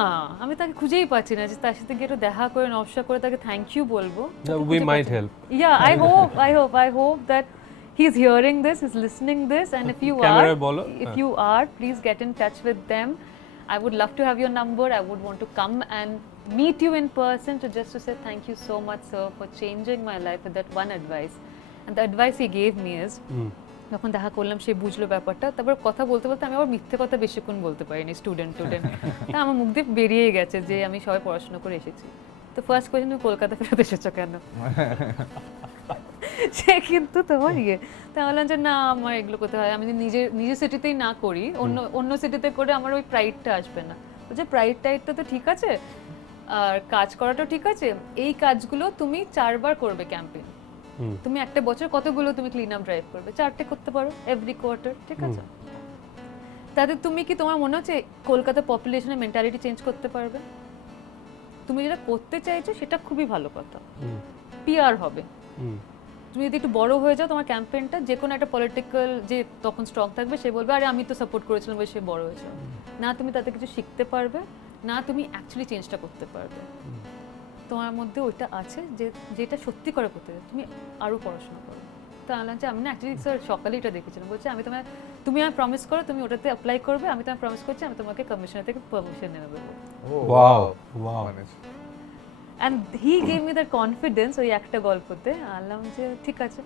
আমি তাকে খুঁজেই পাচ্ছি না যে তার সাথে গিয়ে একটু দেখা করে নকশা করে তাকে থ্যাংক ইউ বলবো। We might help. Yeah, I hope that he's hearing this, he's listening this, and if you are, please get in touch with them. I would love to have your number. I would want to come and meet you in person to say thank you so much, sir, for changing my life with that one advice. And the advice he gave me is, যখন দেখা করলাম সে বুঝলো ব্যাপারটা, তারপর কথা বলতে বলতে আমি আবার মিথ্যে কথা বেশিক্ষণ বলতে পারিনি, স্টুডেন্ট তা আমার মুখ দিয়ে বেরিয়ে গেছে যে আমি সবাই পড়াশোনা করে এসেছি। তো ফার্স্ট কোয়েশ্চেন, তুমি কলকাতা ফেরত এসেছো কেন? সে কিন্তু তোমার তা বললাম যে না, আমার এগুলো করতে হয়, আমি নিজের সিটিতেই না করি, অন্য সিটিতে করে আমার ওই প্রাইডটা আসবে না। বলছে প্রাইড টাইডটা তো ঠিক আছে, আর কাজ করাটাও ঠিক আছে, এই কাজগুলো তুমি 4 বার করবে ক্যাম্পেইন, তুমি একটা বছর কতগুলো তুমি ক্লিন আপ ড্রাইভ করবে, 4টে করতে পারো এভরি কোয়ার্টার, ঠিক আছে? তাতে তুমি কি তোমার মনে হচ্ছে কলকাতার পপুলেশনের মেন্টালিটি চেঞ্জ করতে পারবে? তুমি যেটা করতে চাইছো সেটা খুবই ভালো কথা, পিআর হবে। তুমি যদি একটু বড় হয়ে যাও, তোমার ক্যাম্পেইনটা যে কোনো একটা পলিটিক্যাল যে তখন স্ট্রং থাকবে, সে বলবে আরে আমি তো সাপোর্ট করেছিলাম বলে সে বড় হয়েছে, না তুমি তাতে কিছু শিখতে পারবে না, তুমি অ্যাকচুয়ালি চেঞ্জটা করতে পারবে। তোমার মধ্যে ওইটা আছে যে যেটা সত্যি করে করতে চাই, তুমি আরও পড়াশোনা করো। তো আমি না অ্যাকচুয়ালি স্যার সকালে এটা দেখেছিলাম, বলছে তুমি আমায় প্রমিস করো তুমি ওটাতে অ্যাপ্লাই করবে, আমি তোমায় প্রমিস করছি আমি তোমাকে কমিশনার থেকে পারমিশন এনে দেবো। Wow. And he gave me that confidence ওই একটা গল্পতে। আনলাম যে ঠিক আছে,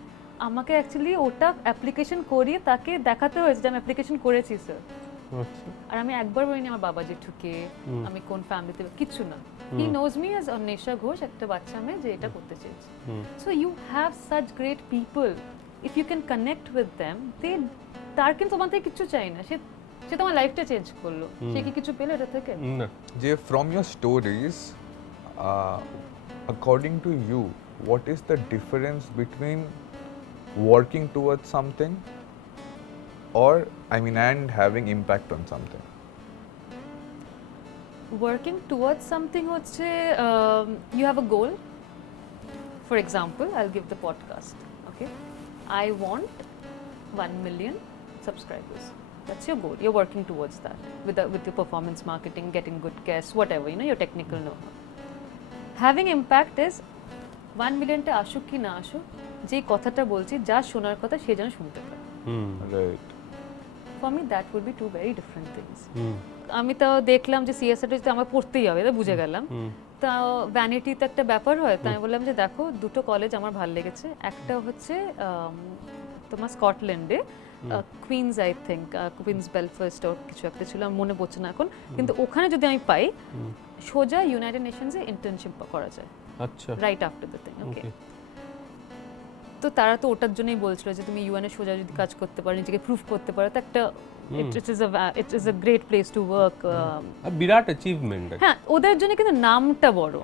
আমাকে অ্যাকচুয়ালি ওটা অ্যাপ্লিকেশন করিয়ে তাকে দেখাতে হয়েছে যে আমি অ্যাপ্লিকেশন করেছি স্যার। আর আমি একবার বলিনি আমার বাবা জেঠুকে আমি কোন ফ্যামিলিতে, কিছু না। He knows me as Anwesha Ghosh, একটা বাচ্চা মেয়ে যে এটা করতে চেয়েছে। So you have such great people, if you can connect with them, তার কিন্তু তোমার থেকে কিছু চাই না, সে তোমার লাইফটা চেঞ্জ করলো, সে কি কিছু পেলো এটা থেকে? যে from your stories, according to you, what is the difference between working towards something and having impact on something? Working towards something হচ্ছে you have a goal. For example, I'll give the podcast. Okay, I want 1 million subscribers. That's your goal. You're working towards that with your performance marketing, getting good guests, whatever, your technical know-how. Having impact is 1 million টা আসুক কি না আসুক, যে কথাটা বলছি যা শোনার কথা সে যেন শুনতে পায়। Right. For me that would be two very different things. আমি তো দেখলাম যে CSR টা আমার পড়তেই হবে, এটা বুঝে গেলাম। তা ভ্যানিটি তো একটা ব্যাপার হয়, তাই আমি বললাম যে দেখো দুটো কলেজ আমার ভালো লেগেছে, একটা হচ্ছে তোমার স্কটল্যান্ডে Queen's, I think Queen's Belfast ওর কিছু একটা ছিল, আমার মনে পড়ছে না এখন, কিন্তু ওখানে যদি আমি পাই সোজা ইউনাইটেড নেশনসে ইন্টার্নশিপ করা যায়। আচ্ছা, রাইট আফটার দ্য থিং। ওকে, তো তারা তো ওটার জন্যই বলছিল যে তুমি ইউএন এ সোজা যদি কাজ করতে পারো, নিজেকে প্রুফ করতে পারো, তো একটা it is a great place to work. Virat achievement. হ্যাঁ, ওদের জন্য কিন্তু নামটা বড়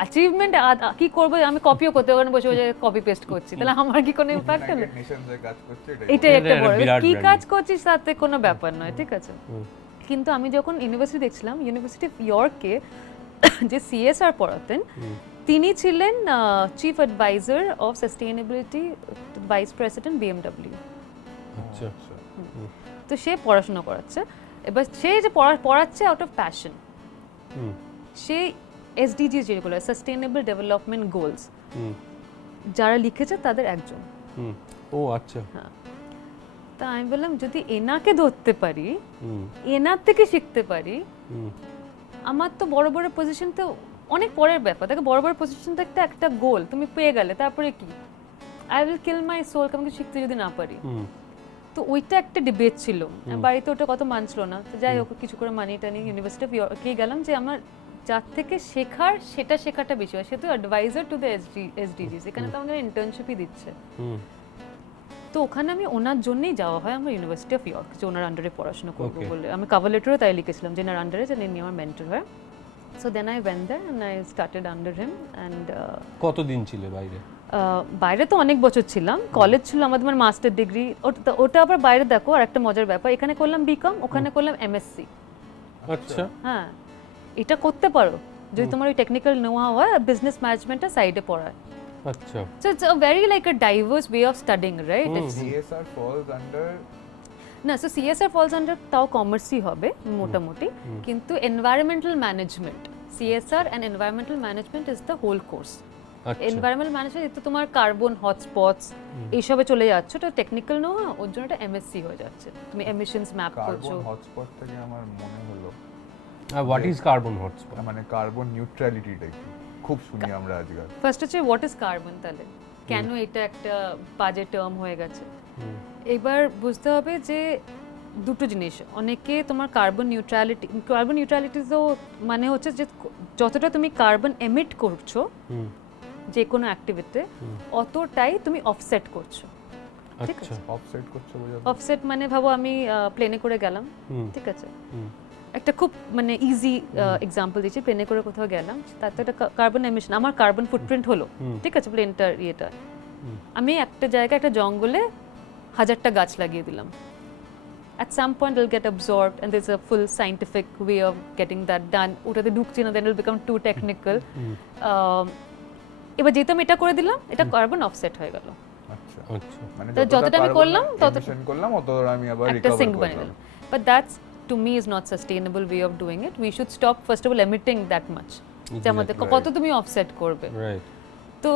অ্যাচিভমেন্ট। কি করবো, আমি কপিও করতে ওখানে বসে বসে কপি পেস্ট করছি, তাহলে আমার কি কোনো ইম্প্যাক্ট হলো? এটাই একটা বড়, কি কাজ করছিস তাতে কোনো ব্যাপার নয়, ঠিক আছে। কিন্তু আমি যখন ইউনিভার্সিটি দেখছিলাম, ইউনিভার্সিটি অফ ইয়র্কে যে CSR পড়াতেন তিনি ছিলেন chief adviser of sustainability vice president BMW। আচ্ছা, তো সে পড়াশোনা করাচ্ছে, এবার সে যে পড়াচ্ছে out of passion. Say SDG যেগুলো সাস্টেইনেবল ডেভেলপমেন্ট গোলস যারা লিখেছে তাদের একজন। ও আচ্ছা। হ্যাঁ, তা আমি বললাম যদি এনাকে ধরতে পারি, এনার থেকে শিখতে পারি, আমার তো বড় বড় পজিশন তো অনেক পরের ব্যাপার। দেখো বড় বড় পজিশন তো একটা গোল তুমি পেয়ে গেলে, তারপরে কি I will kill my soul আমাকে শিখতে যদি না পারি। তো ওইটা একটা ডিবেট ছিল, বাড়িতে ওটা কত মানছিল না। তো যাই হোক কিছু করে মানি টানি ইউনিভার্সিটি অফ ইয়র্কে গেলাম যে আমার যার থেকে শেখার সেটা শেখাটা বেশি হয়। সে তো অ্যাডভাইজার টু দ্য SDGs, এখানে তো আমাদের ইন্টার্নশিপই দিচ্ছে। তো ওখানে আমি ওনার জন্যই যাওয়া হয় আমার ইউনিভার্সিটি অফ ইয়র্ক, যে ওনার আন্ডারে পড়াশোনা করবো বলে। আমি কভার লেটারও তাই লিখেছিলাম যে এনার আন্ডারে যে ইনি আমার মেন্টর হয়। So then I went there and I started under him. And কতদিন ছিলে বাইরে? বাইরে তো অনেক বছর ছিলাম, কলেজ ছিল আমাদের, আমার মাস্টার ডিগ্রি। ওটা আবার বাইরে দেখো আর একটা মজার ব্যাপার, এখানে করলাম বিকম, ওখানে করলাম এমএসসি। আচ্ছা, হ্যাঁ, এটা করতে পারো যদি তোমার ওই টেকনিক্যাল নোহা হয়, বিজনেস ম্যানেজমেন্টটা সাইডে পড়ায়। আচ্ছা, so it's a very like a diverse way of studying, right? CSR falls under না, সো সিএসআর ফলস আন্ডার তাও কমার্সই হবে মোটামুটি, কিন্তু environmental management, CSR and environmental management is the whole course. Environmental management তো তোমার কার্বন হটস্পটস এইসবে চলে যাচ্ছ, তো টেকনিক্যাল নোহা ওর জন্য একটা এমএসসি হয়ে যাচ্ছে, তুমি এমিশনস ম্যাপ করছো। কার্বন হটস্পট থেকে আমার মনে হলো হোয়াট ইজ কার্বন হটস্পট? মানে কার্বন নিউট্রালিটিটা কি খুব শুনি আমরা আজকাল। ফার্স্ট হচ্ছে হোয়াট ইজ কার্বন, তাহলে কেন এটা একটা বাজে টার্ম হয়ে গেছে। এবার বুঝতে হবে যে দুটো জিনিস, অনেকে তোমার কার্বন নিউট্রালিটি তো মানে হচ্ছে যে যতটা তুমি কার্বন এমিট করছো যে কোনো অ্যাক্টিভিটিতে, অতটাই তুমি অফসেট করছো। ঠিক আছে, অফসেট করছো বোঝাতে? অফসেট মানে ভাবো আমি প্লেনে করে গেলাম, ঠিক আছে, একটা খুব মানে ইজি এক্সাম্পল দিচ্ছি, প্লেনে করে কোথাও গেলাম, তাতে একটা কার্বন এমিশন, আমার কার্বন ফুটপ্রিন্ট হলো, ঠিক আছে, প্লেনটার ইয়েটা। আমি একটা জায়গায় একটা জঙ্গলে 1000টা গাছ লাগিয়ে দিলাম, at some point it'll get absorbed and there's a full scientific way of getting that done. ওটাতে ঢুকছি না, then it'll become too technical. এবার যেহেতু আমি এটা করে দিলাম, এটা কার্বন অফসেট হয়ে গেল। আচ্ছা আচ্ছা, মানে যতটা আমি করলাম তত এমিশন করলাম অতটা আমি আবার একটা রিকভার সিঙ্ক করলাম। বানিয়ে দিলাম। But that's to me is not sustainable way of doing it. We should stop first of all emitting that much. যে আমাদের কত তুমি অফসেট করবে, রাইট? তো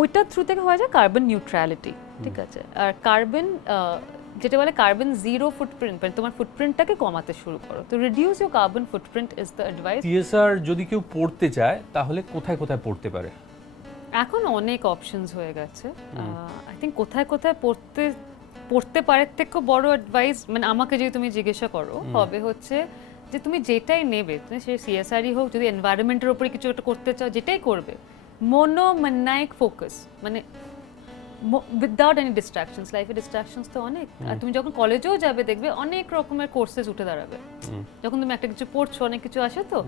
ওইটা থ্রু থেকে হয়ে যায় কার্বন নিউট্রালিটি, ঠিক আছে। আর কার্বন যেটা বলে কার্বন জিরো ফুটপ্রিন্ট, মানে তোমার ফুটপ্রিন্টটাকে কমাতে শুরু করো, তো reduce your carbon footprint is the advice. CSR যদি কেউ পড়তে চায় তাহলে কোথায় কোথায় পড়তে পারে? এখন অনেক অপশনস হয়ে গেছে। আই থিঙ্ক কোথায় কোথায় পড়তে পারে থেকে বড় অ্যাডভাইস, মানে আমাকে যদি তুমি জিজ্ঞাসা করো, হবে হচ্ছে যে তুমি যেটাই নেবে, তুমি সে সিএসআরই হোক, যদি এনভায়রনমেন্টের উপরে কিছু একটা করতে চাও, যেটাই করবে, মনোমান্যায়িক ফোকাস, মানে উইদাউট এনি ডিস্ট্রাকশনস। লাইফে ডিস্ট্রাকশনস তো অনেক, আর তুমি যখন কলেজেও যাবে দেখবে অনেক রকমের কোর্সেস উঠে দাঁড়াবে। যখন তুমি একটা কিছু পড়ছো, অনেক কিছু আসে, তো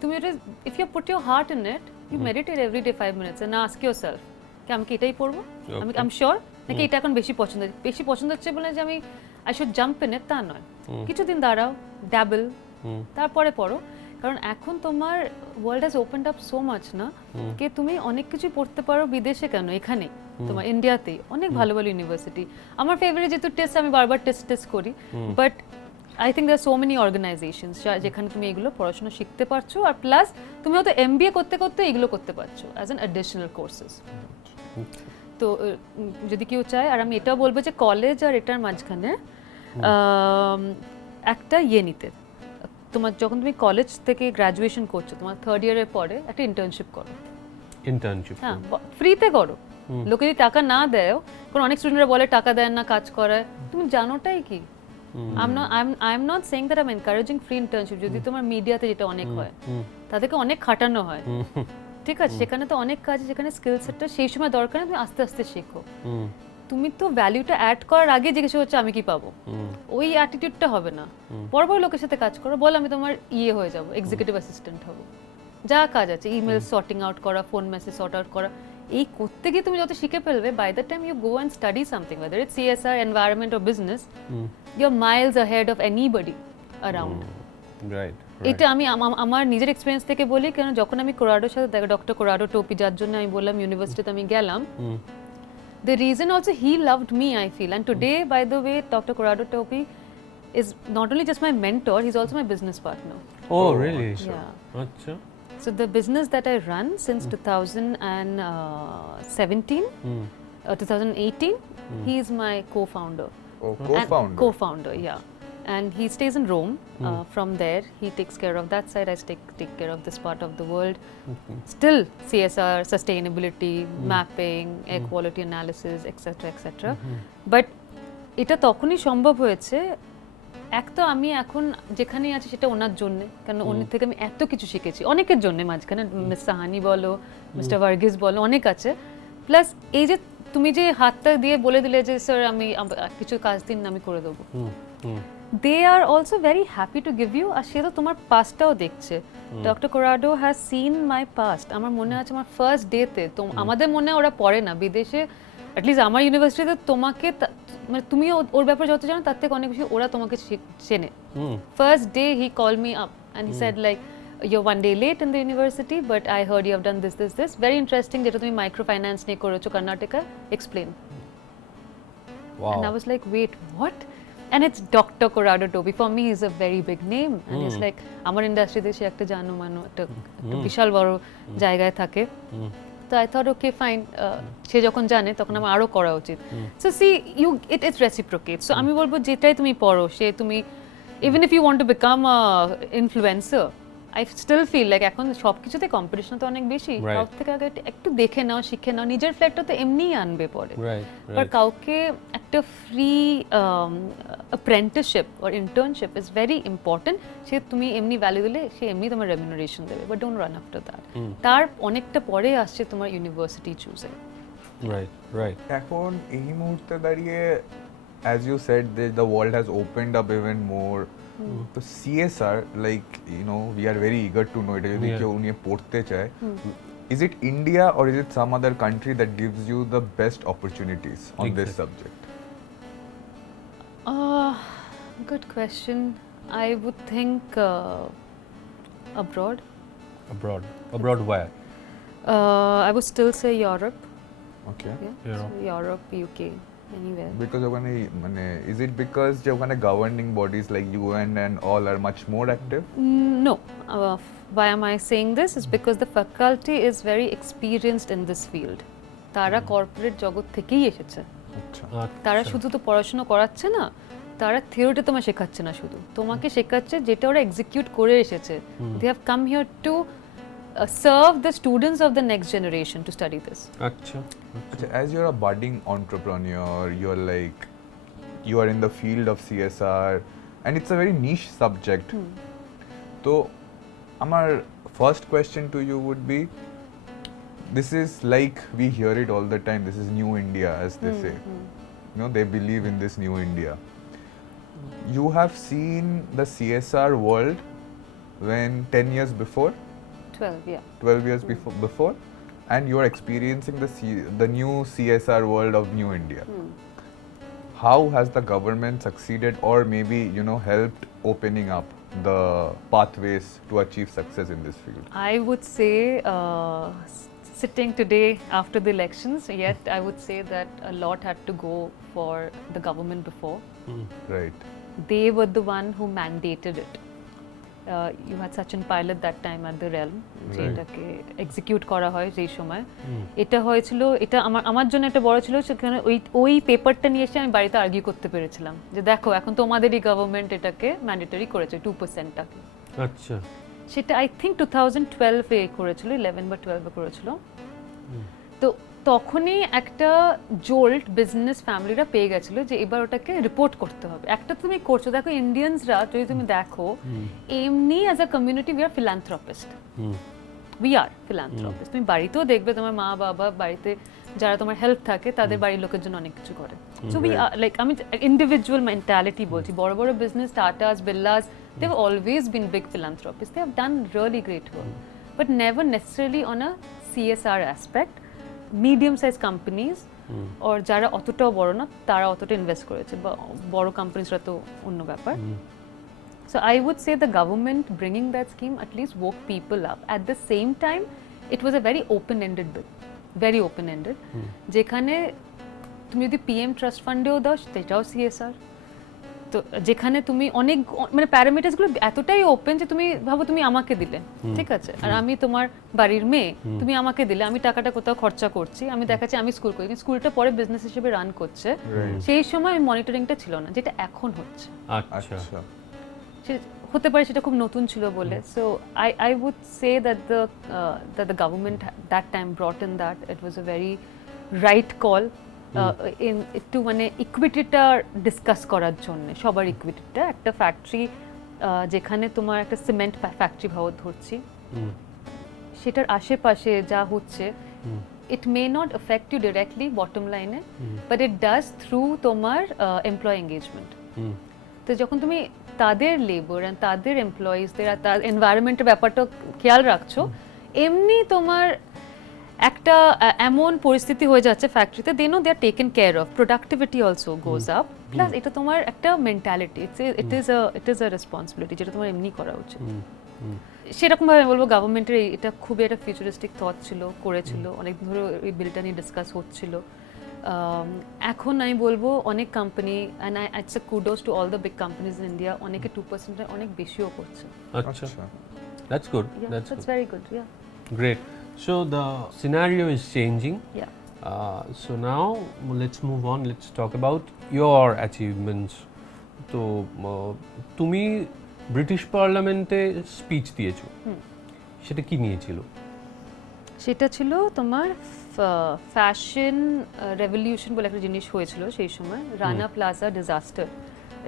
তুমি ওটা if you put your heart in it, you meditate every day 5 minutes and ask yourself আমি কি এটাই পড়বো, আমি শিওর নাকি এটা এখন বেশি পছন্দ হচ্ছে বলে যে আমি I should jump in it, তা নয়। কিছুদিন দাঁড়াও, ড্যাবল, তারপরে পড়ো, কারণ এখন তোমার world has opened up so much না, যে তুমি অনেক কিছু পড়তে পারো বিদেশে কেন, এখানে তোমার ইন্ডিয়াতেই অনেক ভালো ভালো ইউনিভার্সিটি। আমার ফেভারিট যেহেতু টেস্ট, আমি বারবার টেস্ট করি, but I think there so many organizations যেখানে তুমি এগুলো পড়াশোনা শিখতে পারছো, আর প্লাস তুমি হয়তো এমবিএ করতে করতে এগুলো করতে পারছো অ্যাজ অ্যান অ্যাডিশনাল কোর্সেস। তো যদি কেউ চায়, আর আমি এটাও বলবো যে কলেজ আর এটার মাঝখানে একটা নিতে, তোমার যখন তুমি কলেজ থেকে গ্র্যাজুয়েশন করছো, তোমার 3rd ইয়ারের পরে একটা ইন্টার্নশিপ করো। ইন্টার্নশিপ হ্যাঁ, ফ্রিতে করো, লোকে যদি টাকা না দেয়, কারণ অনেক স্টুডেন্টরা বলে টাকা দেয় না, কাজ করায়, তুমি জানোটাই কি। I am not saying that I am encouraging free internship. যদি তোমার মিডিয়াতে যেটা অনেক হয়, তাদেরকে অনেক খাটানো হয়, ঠিক আছে, সেখানে তো অনেক কাজ, যেখানে স্কিল সেটটা সেই সময় দরকার না, তুমি আস্তে আস্তে শেখো। তুমি তো ভ্যালুটা অ্যাড করার আগে জিজ্ঞেস করছো আমি কি পাবো, ওই অ্যাটিটিউডটা হবে না। বড় বড় লোকের সাথে কাজ করো, বল আমি তোমার হয়ে যাবো, এক্সিকিউটিভ অ্যাসিস্ট্যান্ট হবো, যা কাজ আছে, ইমেল সর্টিং আউট করা, ফোন মেসেজ সর্ট আউট করা, এই করতে গিয়ে তুমি যত শিখে ফেলবে, by the time you go and study something, whether it's CSR, environment or business, you are miles ahead of anybody around. Right, এটা আমি আমার নিজের এক্সপিরিয়েন্স থেকে বলি, কেন যখন আমি কোরাডোর সাথে দেখা, ডক্টর কোরাডো টোপি, যার জন্য আমি বললাম ইউনিভার্সিটিতে আমি গেলাম, the reason also he loved me, I feel, and today, by the way, Dr. Corrado Topi is not only just my mentor, he's also my business partner. Oh, really? Yeah. Acha. So the business that I run since 2017, 2018, he is my co-founder. Oh, co-founder. Co-founder, yeah. And he stays in Rome. From there, he takes care of that side. I take care of this part of the world. Still, CSR, sustainability, mapping, air quality analysis, etc., etc. But এটা তখনই সম্ভব হয়েছে, এক তো আমি এখন যেখানেই আছি সেটা ওনার জন্য, কারণ ওনার থেকে আমি এত কিছু শিখেছি, অনেকের জন্য মাঝখানে, মিস সাহানি বলো, মিস্টার ভার্গিস বলো, অনেক আছে। প্লাস এই যে তুমি যে হাতটা দিয়ে বলে দিলে যে স্যার আমি কিছু কাজ দিন আমি করে দেবো, they are also very happy to give you, আর সে তো তোমার পাস্টটাও দেখছে। Doctor Corrado has seen my past. আমার মনে আছে আমার ফার্স্ট ডেতে, তো আমাদের মনে ওরা পড়ে না, বিদেশে অ্যাটলিস্ট আমার ইউনিভার্সিটিতে তোমাকে মানে তুমি ওর ব্যাপারে যত জানো তার থেকে অনেক বেশি ওরা তোমাকে চেনে। First day he call me up and he said like you're one day late in the university but I heard you have done this very interesting, যেটা তুমি মাইক্রো ফাইন্যান্স নিয়ে করেছো Karnataka, explain. Wow. And I was like, wait, what? And it's Dr. Corrado Toby. For me, he's a very big name. And it's like, আমার ইন্ডাস্ট্রিতে সে একটা জানো মানো একটা বিশাল বড় জায়গায় থাকে। তো I thought, okay, fine. সে যখন জানে তখন আমার আরো করা উচিত। So see, it reciprocates. So আমি বলবো যেটাই তুমি পড়ো, সে তুমি, even if you want to become a influencer, I still feel like এখন সবকিছুতে কম্পিটিশন তো অনেক বেশি, সব থেকে আগে একটু দেখে নাও, শিখে নাও, নিজের ফ্ল্যাটটা তো এমনিই আনবে পরে। বাট কাউকে একটা free apprenticeship or internship is very important. সে তুমি এমনি ভ্যালু দিলে সে এমনি তোমার রেমিউনারেশন দেবে, but don't run after that. তার অনেকটা পরে আসছে তোমার ইউনিভার্সিটি চুজে। রাইট। এখন এই মুহূর্তে দাঁড়িয়ে as you said the world has opened up even more. So CSR, like, you know, we are very eager to know it. If you niye porte chahe, is it India or is it some other country that gives you the best opportunities on this subject? Good question. I would think abroad. Abroad where? I would still say Europe. Okay. Yeah. So Europe, UK. Anywhere. Because is it because the governing bodies like UN and all are much more active? No. Why am I saying this? It's because the faculty is very experienced in this field. তারা corporate জগৎ থেকেই এসেছে। তারা শুধু তো পড়াশোনা করাচ্ছে না, তারা থিওরিটা তোমায় শেখাচ্ছে না, শুধু তোমাকে শেখাচ্ছে যেটা ওরা এক্সিকিউট করে এসেছে। They have come here to serve the students of the next generation to study this. As you're a budding entrepreneur, you are in the field of CSR and it's a very niche subject. So our first question to you would be, this is like we hear it all the time, this is new India as they say. You know, they believe in this new India. You have seen the CSR world when 10 years before? 12 years before, and you are experiencing the new CSR world of New India. How has the government succeeded or maybe, you know, helped opening up the pathways to achieve success in this field? I would say, sitting today after the elections, yet I would say that a lot had to go for the government before. Right. They were the one who mandated it. You had Sachin Pilot that time at the realm, যেটাকে execute করা হয় সেই সময়। এটা হয়েছিল, এটা আমার জন্য একটা বড় ছিল, সেখানে ওই পেপারটা নিয়ে এসে আমি বাড়িতে আর্গিউ করতে পেরেছিলাম যে দেখো এখন তোমাদেরই গভর্নমেন্ট এটাকে ম্যান্ডেটরি করেছে 2%টাকে। আচ্ছা, সেটা আই থিঙ্ক 2012 এ করেছিল, 11 বা 12 এ করেছিল। তো তখনই একটা জোল্ট বিজনেস ফ্যামিলিরা পেয়ে গেছিল যে এবার ওটাকে রিপোর্ট করতে হবে। একটা তুমি করছো, দেখো ইন্ডিয়ানসরা যদি তুমি দেখো এমনি as a community we are philanthropist, তুমি বাড়িতেও দেখবে তোমার মা বাবা বাড়িতে যারা তোমার হেল্প থাকে তাদের বাড়ির লোকের জন্য অনেক কিছু করে। সো উই লাইক, আমি ইন্ডিভিজুয়াল মেন্টালিটি বলছি, বড় বড় business টাটাস বিল্লাস, they have always been big philanthropists, they have done really great work, but never necessarily on a CSR aspect. Medium size companies আর যারা অতটাও বড় না তারা অতটা ইনভেস্ট করেছে, বা বড় কোম্পানিজরা তো অন্য ব্যাপার। So I would say the government bringing that scheme at least woke people up. At the same time it was a very open-ended bill, very open-ended, যেখানে তুমি যদি PM ট্রাস্ট ফান্ডেও দাও সেটাও CSR। তো যেখানে তুমি অনেক মানে প্যারামিটারসগুলো এতটাই ওপেন যে তুমি ভাবো তুমি আমাকে দিলে, ঠিক আছে, আর আমি তোমার বাড়ির মেয়ে, তুমি আমাকে দিলে, আমি টাকাটা কোথাও খরচা করছি, আমি দেখাচ্ছি আমি স্কুল করি, স্কুলটা পরে বিজনেস হিসেবে রান করছে, সেই সময় মনিটরিংটা ছিল না, যেটা এখন হচ্ছে। আচ্ছা, হতে পারে সেটা খুব নতুন ছিল বলে। So I would say that the government that time brought in that, it was a very right call একটু মানে ইকুইটিটা ডিসকাস করার জন্য, সবার ইকুইটিটা। একটা ফ্যাক্টরি যেখানে তোমার একটা সিমেন্ট ফ্যাক্টরি ভাব ধরছি, সেটার আশেপাশে যা হচ্ছে it may not affect you directly bottom line but it does through তোমার employee engagement তো যখন তুমি তাদের লেবার এন্ড তাদের এমপ্লয়িজদের আর তার এনভায়রনমেন্টের ব্যাপারটা খেয়াল রাখছো এমনি তোমার একটা এমন পরিস্থিতি হয়ে যাচ্ছে ফ্যাক্টরিতে they know they are taken care of productivity also goes up plus এটা তোমার একটা mentality it is a responsibility যেটা তোমার এমনি করা উচিত সেরকম ভাবে বলবো গভর্নমেন্টের এটা খুবই একটা ফিউচারিস্টিক থট ছিল করেছিল অনেক ধরে এই বিলটা নিয়ে ডিসকাস হচ্ছিল এখন আমি বলবো অনেক company and it's a kudos to all the big companies in India অনেকে 2% অনেক বেশিও করছে আচ্ছা that's good that's very good yeah great so the scenario is changing yeah so now let's move on, let's talk about your achievements তো তুমি British পার্লামেন্টে speech দিয়েছো সেটা কি নিয়েছিল সেটা ছিল তোমার ফ্যাশন রেভলিউশন বলে একটা জিনিস হয়েছিল সেই সময় রানা প্লাজা ডিজাস্টার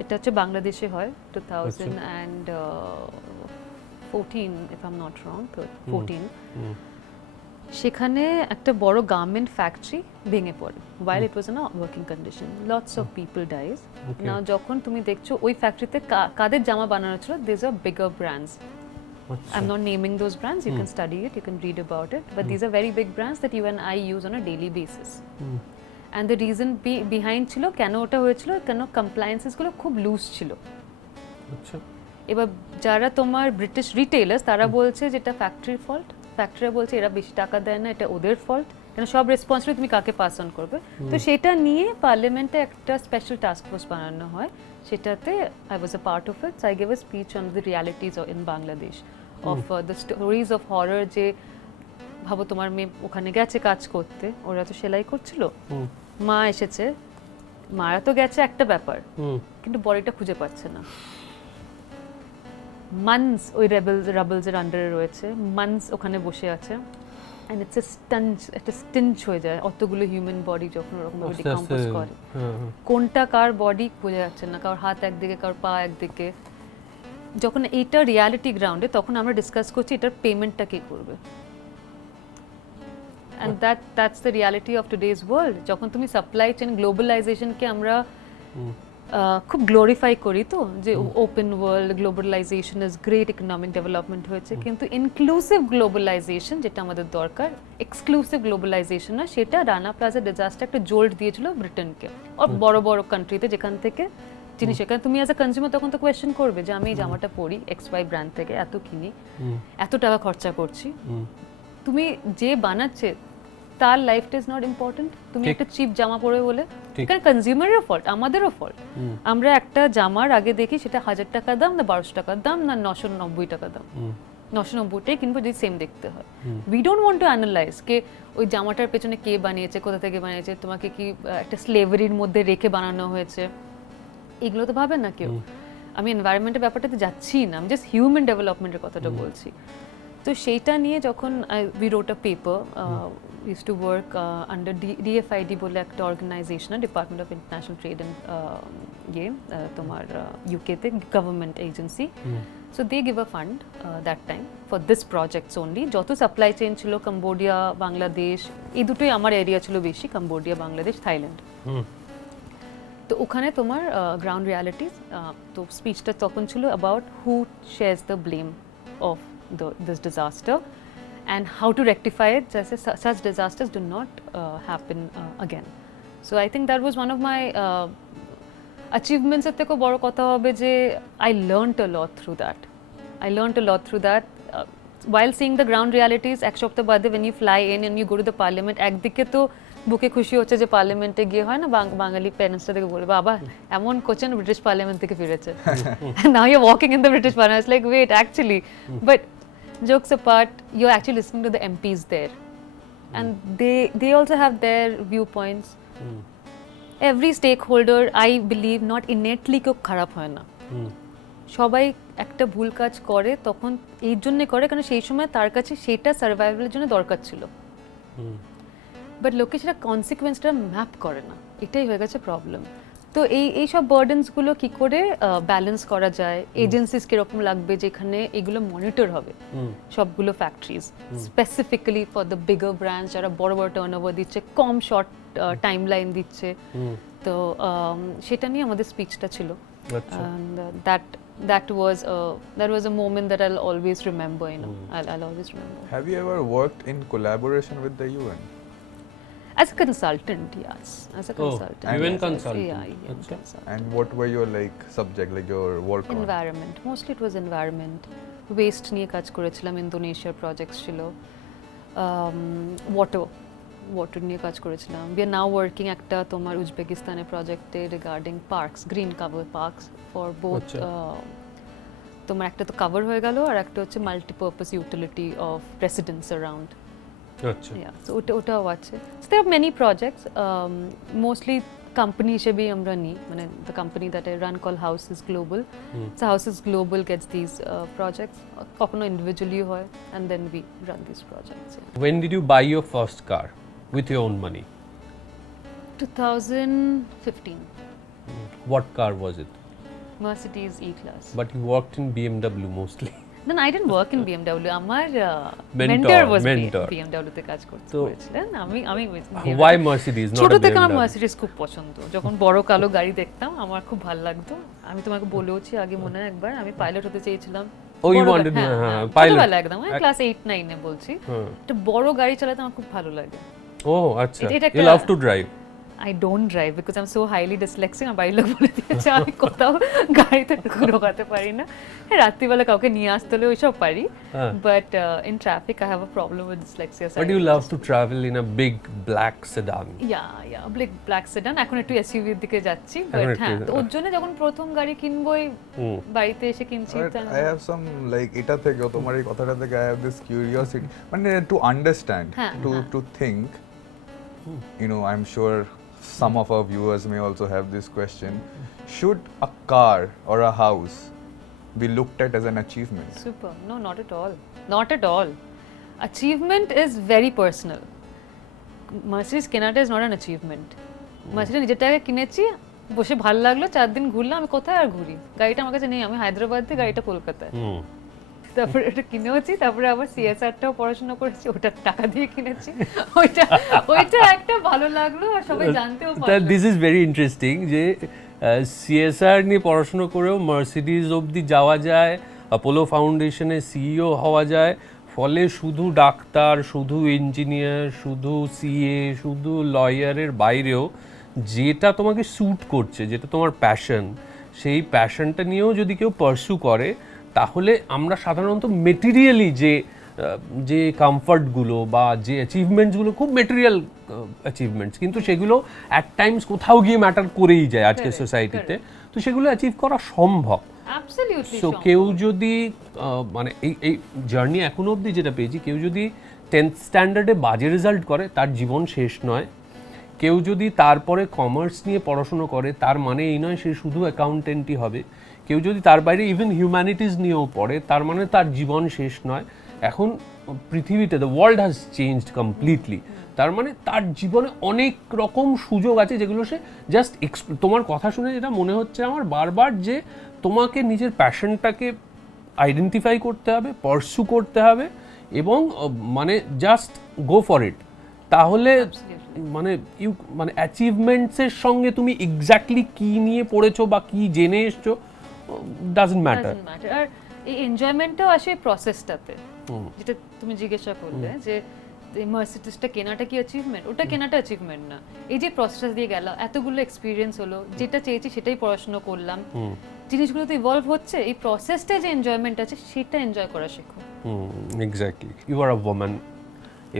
এটা হচ্ছে বাংলাদেশে হয় 2014 if I'm not wrong 14 সেখানে একটা বড় গার্মেন্ট ফ্যাক্টরি ভেঙে পড়ে while it was in a working condition lots of people dies now যখন তুমি দেখছো ওই ফ্যাক্টরিতে কাদের জামা বানানো ছিল these are bigger brands I'm not naming those brands you can study it you can read about it but these are very big brands that you and I use on a daily basis and the reason behind ছিল কেন ওটা হয়েছিল কেন compliances গুলো খুব loose ছিল আচ্ছা এবার যারা তোমার ব্রিটিশ রিটেলার্স তারা বলছে যেটা ফ্যাক্টরির ফল্ট ফ্যাক্টরি বলছে এরা বেশি টাকা দেয় না এটা ওদের ফল্ট কেন সব রেসপন্সিবিলিটি তুমি কাকে পাস অন করবে তো সেটা নিয়ে পার্লামেন্টে একটা স্পেশাল টাস্ক ফোর্স বানানো হয় সেটাতে I was a part of it I gave a speech on the realities in Bangladesh of the stories of horror যে ভাবো তোমার মেয়ে ওখানে গেছে কাজ করতে ওরা তো সেলাই করছিল মা এসেছে মারা তো গেছে একটা ব্যাপার কিন্তু বডিটা খুঁজে পাচ্ছে না মান্থস ওই রাবেলসের আন্ডারে রয়েছে মান্থস ওখানে বসে আছে এন্ড ইটস একটা স্টিঞ্চ হয়ে যায় অতগুলো হিউম্যান বডি যখন ওরকম ভাবে ডিকম্পোজ করে কোনটা কার বডি খুঁজে যাচ্ছে না কার হাত একদিকে কার পা একদিকে যখন এইটা রিয়ালিটি গ্রাউন্ডে তখন আমরা ডিসকাস করছি এটার পেমেন্টটা কে করবে and that's the reality of today's world যখন তুমি সাপ্লাই চেইন গ্লোবালাইজেশনকে আমরা খুব গ্লোরিফাই করি তো যে open world globalization is great economic development হয়েছে কিন্তু ইনক্লুসিভ গ্লোবালাইজেশন যেটা আমাদের দরকার এক্সক্লুসিভ গ্লোবালাইজেশন না সেটা রানা প্লাজা ডিজাস্টার একটা জোল্ট দিয়েছিল ব্রিটেনকে আর বড় বড় কান্ট্রিতে যেখান থেকে জিনিস এখানে তুমি অ্যাজ আ কনজিউমার তখন তো কোয়েশ্চেন করবে যে আমি এই জামাটা পরি XY ব্র্যান্ড থেকে এত কিনি এত টাকা খরচা করছি তুমি যে বানাচ্ছে তার লাইফটা ইজ নট ইম্পর্টেন্ট তুমি একটা চিপ জামা পরে বলে কারণ কনজিউমারেরও ফল্ট আমাদেরও ফল্ট আমরা একটা জামার আগে দেখি সেটা 1000 টাকা দাম না 1200 টাকা দাম না 990 টাকা দাম 990টাই কিনবো যদি সেম দেখতে হয় we don't want to analyse কে ওই জামাটার পেছনে কে বানিয়েছে কোথা থেকে বানিয়েছে তোমাকে কি একটা স্লেভারির মধ্যে রেখে বানানো হয়েছে এগুলো তো ভাবে না কেউ আমি এনভায়রনমেন্টের ব্যাপারটাতে যাচ্ছি না আমি জাস্ট হিউম্যান ডেভেলপমেন্টের কথাটা বলছি তো সেইটা নিয়ে যখন we wrote a paper used to work under DFID বলে একটা organisation department of international trade and তোমার UK তে government agency so they give a fund that time for this projects only যত সাপ্লাই চেইন ছিল Cambodia Bangladesh এই দুটোই আমার area ছিল বেশি কম্বোডিয়া বাংলাদেশ থাইল্যান্ড তো ওখানে তোমার গ্রাউন্ড রিয়ালিটিস তো স্পিচটা তখন ছিল about who shares the blame of this disaster and how to rectify it such disasters do not happen again so I think that was one of my achievements এর থেকে বড় কথা হবে যে I learned a lot through that while seeing the ground realities এক সপ্তাহ বাদে when you fly in and you go to the parliament একদিকে তো বুকে খুশি হচ্ছে যে পার্লামেন্টে গিয়ে হয় না বাঙালি প্যারেন্টসটা থেকে বলে বাবা এমন কোচেন ব্রিটিশ পার্লামেন্ট থেকে ফিরেছে now you're walking in the British parliament it's like wait actually but jokes apart you're actually listening to the MPs there and they also have their viewpoints every stakeholder I believe not innately কেউ খারাপ হয় না সবাই একটা ভুল কাজ করে তখন এই জন্য করে কারণ সেই সময় তার কাছে সেটা সার্ভাইভালের জন্য দরকার ছিল বাট লোকে সেটা কনসিকুয়েন্সটা ম্যাপ করে না এটাই হয়ে গেছে প্রবলেম তো এই সব বার্ডেন্সগুলো কি করে ব্যালেন্স করা যায়, এজেন্সিস কিরকম লাগবে যেখানে এগুলো মনিটর হবে সবগুলো factories, specifically for the bigger brands যারা বড় বড় টার্নওভার দিচ্ছে, কম শর্ট টাইম লাইন দিচ্ছে। তো সেটা নিয়ে আমাদের স্পিচটা ছিল। And that was a moment that I'll always remember, you know. I'll always remember. Have you ever worked in collaboration with the UN? As a consultant, yes. As a consultant. UN yes, consultant. Yeah, UN consultant. And what were your like subject, like your work on? Environment. Mostly it was environment. Waste নিয়ে কাজ করেছিলাম, ইন্দোনেশিয়ার projects ছিল। Water নিয়ে কাজ করেছিলাম। We are now working একটা তোমার উজবেকিস্তানের প্রজেক্টে regarding parks, green cover parks for both. তোমার একটা তো কভার হয়ে গেল, আর একটা হচ্ছে multipurpose utility of residents around. আচ্ছা, সো ওটাও আছে। So there many projects, mostly company হিসেবেই আমরা নিই, মানে the company that I run call Houses Global. So Houses Global gets this projects, কখনো ইন্ডিভিজুয়ালি হয়, and then we run this projects. When did you buy your first car with your own money? 2015. What car was it? Mercedes E-Class. But you worked in BMW mostly. Then I didn't work in BMW. আমার Mentor, mentor was mentor. BMW তে কাজ তো করেছিলেন। আমি Why Mercedes, not ছোট a থেকে আমার BMW? Mercedes খুব পছন্দ। যখন বড় কালো গাড়ি দেখতাম আমার খুব ভালো লাগতো। আমি তোমাকে বলেওছি আগে, মনে হয় একবার, আমি পাইলট হতে চেয়েছিলাম। Oh, you wanted to, pilot. ছোটবেলা একদম, ক্লাস 8-9 এ বলছি। একটা বড় গাড়ি চালাতে আমার খুব ভালো লাগে। Oh, আচ্ছা। এটা You love to drive. I don't drive because I'm so highly dyslexic. আমার বাড়ির লোক বলে দিয়েছে আমি কোথাও গাড়িতে ঢোকাতে পারি না। হ্যাঁ, রাত্রিবেলা কাউকে নিয়ে আসতে হলে ওইসব পারি, but in traffic I have a problem with dyslexia. But you love to travel in a big black sedan. Yeah, black sedan. এখন একটু SUV এর দিকে যাচ্ছি, but এখন একটু, হ্যাঁ, তো ওর জন্য যখন প্রথম গাড়ি কিনবই, বাড়িতে এসে কিনছি। But I have some like এটা থেকে তোমার এই কথাটা থেকে I have this curiosity, মানে to understand, to think, you know, I'm sure some of our viewers may also have this question: should a car or a house be looked at as an achievement? Super. No, not at all. Not at all. Achievement is very personal. Mercedes কেনাটা is not an achievement. Mercedes নিজের টাকায় কিনেছি, বসে ভালো লাগলো, 4 দিন ঘুরলাম, আমি কোথায় আর ঘুরি, গাড়িটা আমার কাছে নেই, আমি হায়দ্রাবাদ থেকে, গাড়িটা কলকাতায়। তারপরে এটা কিনেওছি, তারপরে আবার CSRটাও পড়াশোনা করেছি, ওটা টাকা দিয়ে কিনেছি, ওইটা একটা ভালো লাগলো, আর সবাই জানতেও পারলো। This is very interesting যে CSR নিয়ে পড়াশোনা করেও মার্সিডিজ অবধি যাওয়া যায়, অ্যাপোলো ফাউন্ডেশনের CEO হওয়া যায়, ফলে শুধু ডাক্তার, শুধু ইঞ্জিনিয়ার, শুধু CA, শুধু লয়ারের বাইরেও যেটা তোমাকে স্যুট করছে, যেটা তোমার প্যাশন, সেই প্যাশনটা নিয়েও যদি কেউ পারসু করে, তাহলে আমরা সাধারণত মেটেরিয়ালি যে কমফর্টগুলো বা যে অ্যাচিভমেন্টসগুলো, খুব মেটেরিয়াল অ্যাচিভমেন্টস, কিন্তু সেগুলো অ্যাট টাইমস কোথাও গিয়ে ম্যাটার করেই যায় আজকের সোসাইটিতে, তো সেগুলো অ্যাচিভ করা সম্ভব। সো কেউ যদি মানে এই জার্নি এখনো অবধি যেটা পেয়েছি, কেউ যদি 10th স্ট্যান্ডার্ডে বাজে রেজাল্ট করে তার জীবন শেষ নয়। কেউ যদি তারপরে কমার্স নিয়ে পড়াশুনো করে তার মানে এই নয় সে শুধু অ্যাকাউন্টেন্টই হবে। কেউ যদি তার বাইরে ইভেন হিউম্যানিটিস নিয়েও পড়ে তার মানে তার জীবন শেষ নয়। এখন পৃথিবীতে the world has changed completely, তার মানে তার জীবনে অনেক রকম সুযোগ আছে যেগুলো সে জাস্ট তোমার কথা শুনে যেটা মনে হচ্ছে আমার বারবার, যে তোমাকে নিজের প্যাশনটাকে আইডেন্টিফাই করতে হবে, পারসু করতে হবে, এবং মানে জাস্ট গো ফর ইট। তাহলে মানে অ্যাচিভমেন্টসের সঙ্গে তুমি এক্স্যাক্টলি কি নিয়ে পড়েছো বা কি জেনে এসছো ডাজন্ট ম্যাটার। আর এই এনজয়মেন্টটাও আসে প্রসেসটাতে, যেটা তুমি জিজ্ঞাসা করলে যে মার্সিডিজটা কেনাটা কি অ্যাচিভমেন্ট, ওটা কেনাটা অ্যাচিভমেন্ট না, এই যে প্রসেস দিয়ে গেল, এতগুলো এক্সপিরিয়েন্স হলো, যেটা চেয়েছি সেটাই পড়াশোনা করলাম, জিনিসগুলো তো ইভলভ হচ্ছে, এই প্রসেসটা যে এনজয়মেন্ট আছে সেটা এনজয় করা শেখো। Exactly, you are a woman.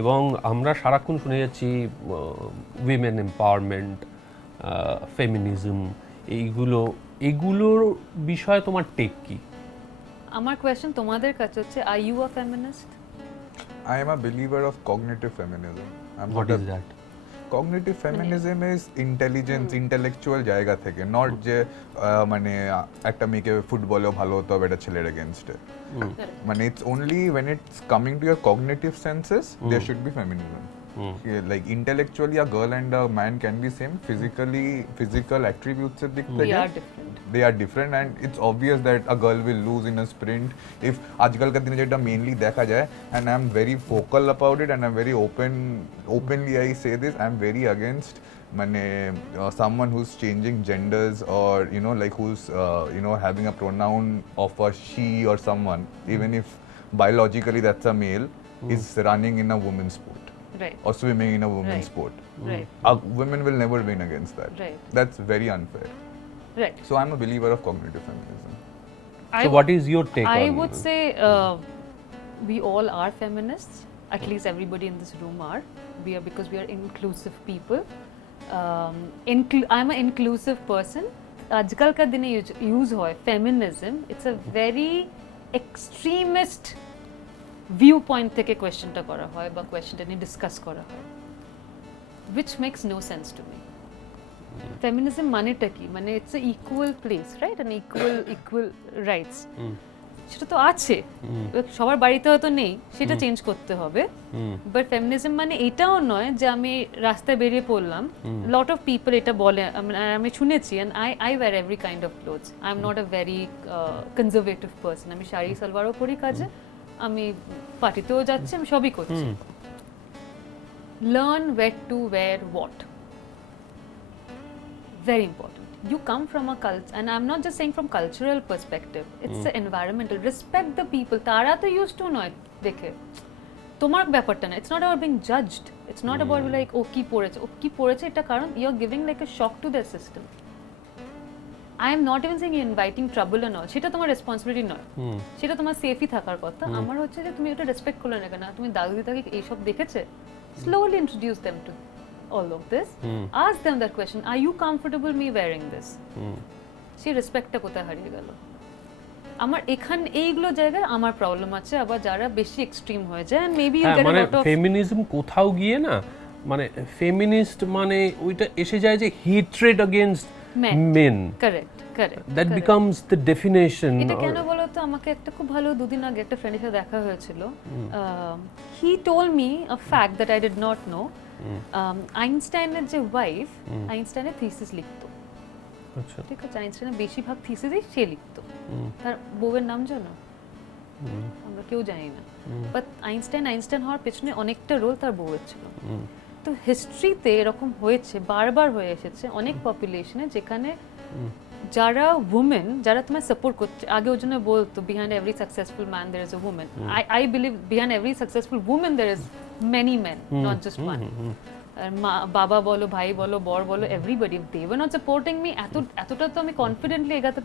এবং আমরা সারাক্ষণ শুনে যাচ্ছি উইমেন এম্পাওয়ারমেন্ট, ফেমিনিজম, এইগুলোর বিষয়ে তোমার টেক কি? আমার কোয়েশ্চেন তোমাদের কাছে হচ্ছে, are you a feminist? I am a believer of cognitive feminism. What is that? Cognitive feminism is intelligence, intellectual জায়গা থেকে, not যে মানে একটা মেয়েকে ফুটবলেও ভালো হতে হবে এটা ছেলের এগেইনস্টে। মানে it's only when it's coming to your cognitive senses there should be feminism. Like intellectually a girl and a man can be same, physical attributes er dik theke they are different, and it's obvious that a girl will lose in a sprint if ajkal ka dine jeta mainly dekha jay, and I am very vocal about it and I am very openly I say this, I am very against someone who's changing genders, or like who's having a pronoun of a she or someone, even if biologically that's a male, is running in a women's sport. Right. Or swimming in a women's sport. Right. Women will never win against that. Right. That's very unfair. Right. So I'm a believer of cognitive feminism. So what is your take on I would say we all are feminists. At least everybody in this room are. Because we are inclusive people. I'm an inclusive person. Ajkal ka dine use hoy feminism. It's a very extremist viewpoint থেকে কোয়েশ্চেনটা করা হয় বা কোয়েশ্চেনটা নিয়ে discuss করা হয়, which makes no sense to me. Feminism মানেটা কি? মানে it's a equal place, right, and equal rights. সেটা তো আছে, সবার বাড়িতে হয়তো নেই, সেটা চেঞ্জ করতে হবে। বাট ফেমিনিজম মানে এটাও নয় যে আমি রাস্তায় বেরিয়ে পড়লাম, লট অফ পিপল এটা বলে, আমি শুনেছি, and I wire every kind of clothes. I am not a very conservative person. আমি শাড়ি সালোয়ারও পরি কাজে, আমি পার্টিতেও যাচ্ছি, আমি সবই করছি। Learn where to wear what. Very important. You come from a culture, and I'm not just saying from cultural perspective, it's the environmental. Respect the people. Tara to used to know dekhe. Tomar ব্যাপারটা না, it's not about being judged. It's not about like ও কি পড়েছে এটা, কারণ you're giving like a shock to their system. I am not even saying you're inviting trouble and all. সেটা তোমার responsibility নয়, সেটা তোমার সেফই থাকার কথা। আমার হচ্ছে যে তুমি এটা রেসপেক্ট করলে না কেন? তুমি দাদু দিদাকে এইসব দেখেছে? Slowly introduce them to all of this. Ask them that question, are you comfortable me wearing this? সেই রেসপেক্টটা কোথায় হারিয়ে গেল? আমার এইগুলো জায়গায় আমার প্রবলেম আছে। আবার যারা বেশি এক্সট্রিম হয়ে যায়, maybe you get a lot of feminism কোথাও গিয়ে না, মানে ফেমিনিস্ট মানে ওইটা এসে যায় যে hatred against men. Correct. That becomes the definition. এটা কেন বলো তো? আমাকে একটা খুব ভালো দুদিন আগে একটা ফ্রেন্ডের সাথে দেখা হয়েছিল। He told me a fact that I did not know. আইনস্টাইনের যে ওয়াইফ, আইনস্টাইনের থিসিস লিখতো। আচ্ছা, ঠিক আছে, আইনস্টাইনের বেশিরভাগ থিসিসই সে লিখতো। তার বউয়ের নাম জানো? আমরা কেউ জানি না। বাট আইনস্টাইন হওয়ার পেছনে অনেকটা রোল তার বউয়ের ছিল। তো হিস্ট্রিতে এরকম হয়েছে, বারবার হয়ে এসেছে অনেক পপুলেশনে, যেখানে যারা উমেন, যারা তোমায় সাপোর্ট করছে, আগে ওর জন্য বলতো behind every successful man there is a woman. I believe behind every successful woman there is many men, not just one. আর বাবা বলো, ভাই বলো, বর বলো, everybody, they were not supporting me. এতটা তো আমি কনফিডেন্টলি এগাতে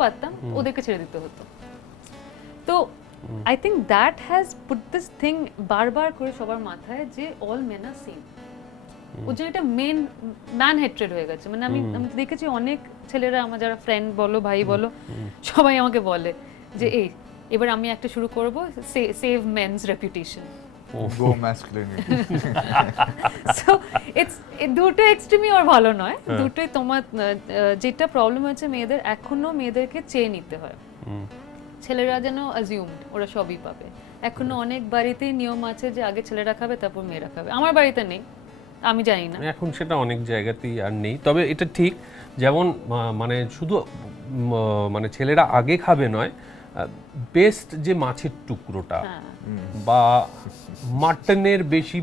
পারতাম, ওদেরকে ছেড়ে দিতে হতো। তো I think that has put this thing বারবার করে সবার মাথায় যে অল মেন আর সেম। ওর জন্য এটা ম্যান হেট্রেড হয়ে গেছে। মানে আমি দেখেছি অনেক ছেলেরা, আমার যারা ফ্রেন্ড বলো, ভাই বলো, সবাই আমাকে বলে যে এবার আমি একটা শুরু করবো, save mains reputation, go masculinity. So it's দুটো এক্সট্রিমই আর ভালো নয়, দুটোই। তোমার যেটা প্রবলেম হচ্ছে মেয়েদের, এখনো মেয়েদেরকে চেয়ে নিতে হয়। ছেলেরা যেন অ্যাজিউমড ওরা সবই পাবে। এখনো অনেক বাড়িতেই নিয়ম আছে যে আগে ছেলেরা খাবে তারপর মেয়েরা খাবে। আমার বাড়িতে নেই, আমি জানি না, এখন সেটা অনেক জায়গাতেই আর নেই। তবে এটা ঠিক, যেমন মানে শুধু মানে ছেলেরা আগে খাবে নয়, বেস্ট যে মাছের টুকরোটা বা মাটনের বেশি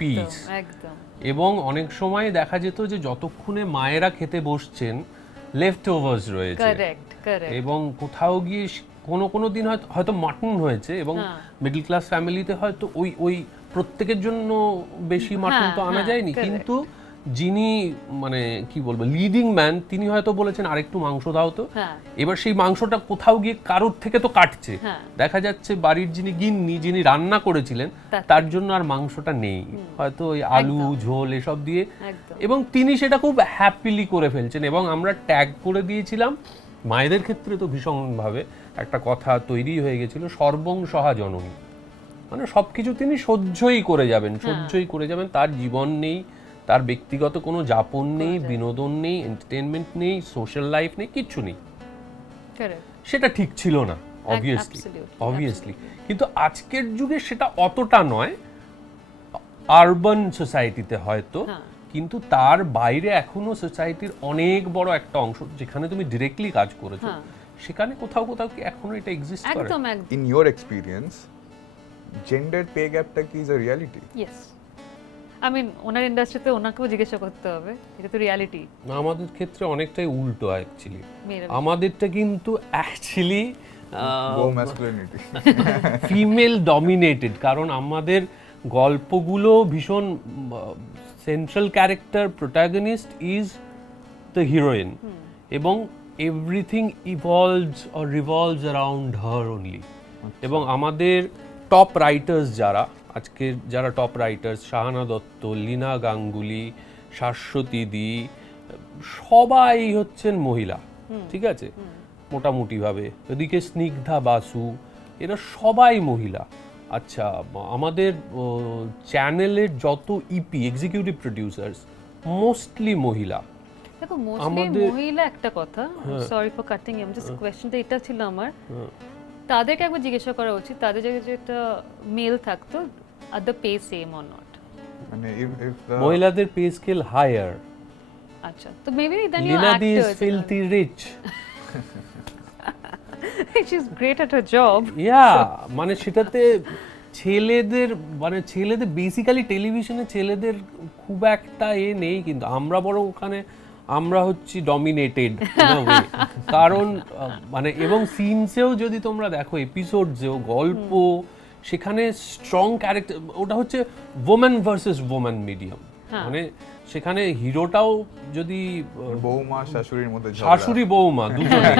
পিস, এবং অনেক সময় দেখা যেত যে যতক্ষণে মায়েরা খেতে বসছেন লেফট ওভার্স রয়েছে, এবং কোথাও গিয়ে কোনো দিন হয়তো মাটন হয়েছে, এবং মিডল ক্লাস ফ্যামিলিতে হয়তো ওই প্রত্যেকের জন্য বেশি মাটন তো আনা যায়নি, কিন্তু যিনি মানে কি বলবো লিডিং ম্যান, তিনি হয়তো বলেছেন আরেকটু মাংস দাও তো। এবার সেই মাংসটা কোথাও গিয়ে কারোর থেকে তো কাটছে, দেখা যাচ্ছে বাড়ির যিনি রান্না করেছিলেন তার জন্য আর মাংসটা নেই, হয়তো ওই আলু ঝোল এসব দিয়ে, এবং তিনি সেটা খুব হ্যাপিলি করে ফেলছেন। এবং আমরা ট্যাগ করে দিয়েছিলাম, মায়েদের ক্ষেত্রে তো ভীষণভাবে একটা কথা তৈরি হয়ে গেছিল, সর্বং সহা জননী, মানে সবকিছু তিনি সহ্যই করে যাবেন, তার জীবন নেই, তার ব্যক্তিগত কোনো যাপন নেই, বিনোদন নেই, এন্টারটেইনমেন্ট নেই, সোশ্যাল লাইফ নেই, কিচ্ছু নেই। সেটা ঠিক ছিল না অবভিয়াসলি, কিন্তু আজকের যুগে সেটা অতটা নয়। আরবান সোসাইটিতে হয়তো, কিন্তু তার বাইরে এখনো সোসাইটির অনেক বড় একটা অংশ যেখানে তুমি ডিরেক্টলি কাজ করেছো, সেখানে কোথাও কোথাও কি এখনো এটা এক্সিস্ট করে? একদম In your experience, gender pay gap টা কি is a reality? Yes, I mean ওনার ইন্ডাস্ট্রিতে ওনাকেও জিজ্ঞাসা করতে হবে, এটা তো রিয়ালিটি। আমাদের ক্ষেত্রে অনেকটাই উল্টো অ্যাকচুয়ালি, আমাদেরটা কিন্তু অ্যাকচুয়ালি masculinity ফিমেল ডমিনেটেড, কারণ আমাদের গল্পগুলো ভীষণ central character protagonist is the heroine, এবং everything evolves or revolves around her only. এবং আমাদের টপ রাইটার্স যারা আজকের যারা টপ রাইটার্স, শাহানা দত্ত, লীনা গাঙ্গুলি, শাশ্বতী দি, সবাই হচ্ছেন মহিলা, ঠিক আছে মোটামুটিভাবে। এদিকে স্নিগ্ধা বাসু, এরা সবাই মহিলা। আচ্ছা, আমাদের চ্যানেলের যত ইপি এক্সিকিউটিভ প্রডিউসার্স মোস্টলি মহিলা। দেখো মোস্টলি মহিলা একটা কথা, sorry for cutting you, just কোয়েশ্চনটা এটা ছিল আমার, তাদেরকে একবার জিজ্ঞাসা করা উচিত তাদের জায়গায় যে একটা মেল থাকতো, আর the pay same or not. মানে if মহিলাদের পে স্কেল হায়ার। আচ্ছা, তো maybe then you Lina Di is actors filthy rich. She is great at her job. মানে সেটাতে ছেলেদের বেসিক্যালি টেলিভিশনে ছেলেদের খুব একটা নেই, কিন্তু আমরা বড় ওখানে আমরা হচ্ছি ডমিনেটেড কারণ মানে, এবং সিনসেও যদি তোমরা দেখো এপিসোডসেও গল্প, সেখানে স্ট্রং ক্যারেক্টার, ওটা হচ্ছে ওম্যান ভার্সেস ওম্যান মিডিয়াম, মানে সেখানে হিরোটাও যদি বৌমা শাশুড়ির মধ্যে শাশুড়ি বৌমা দুজনে,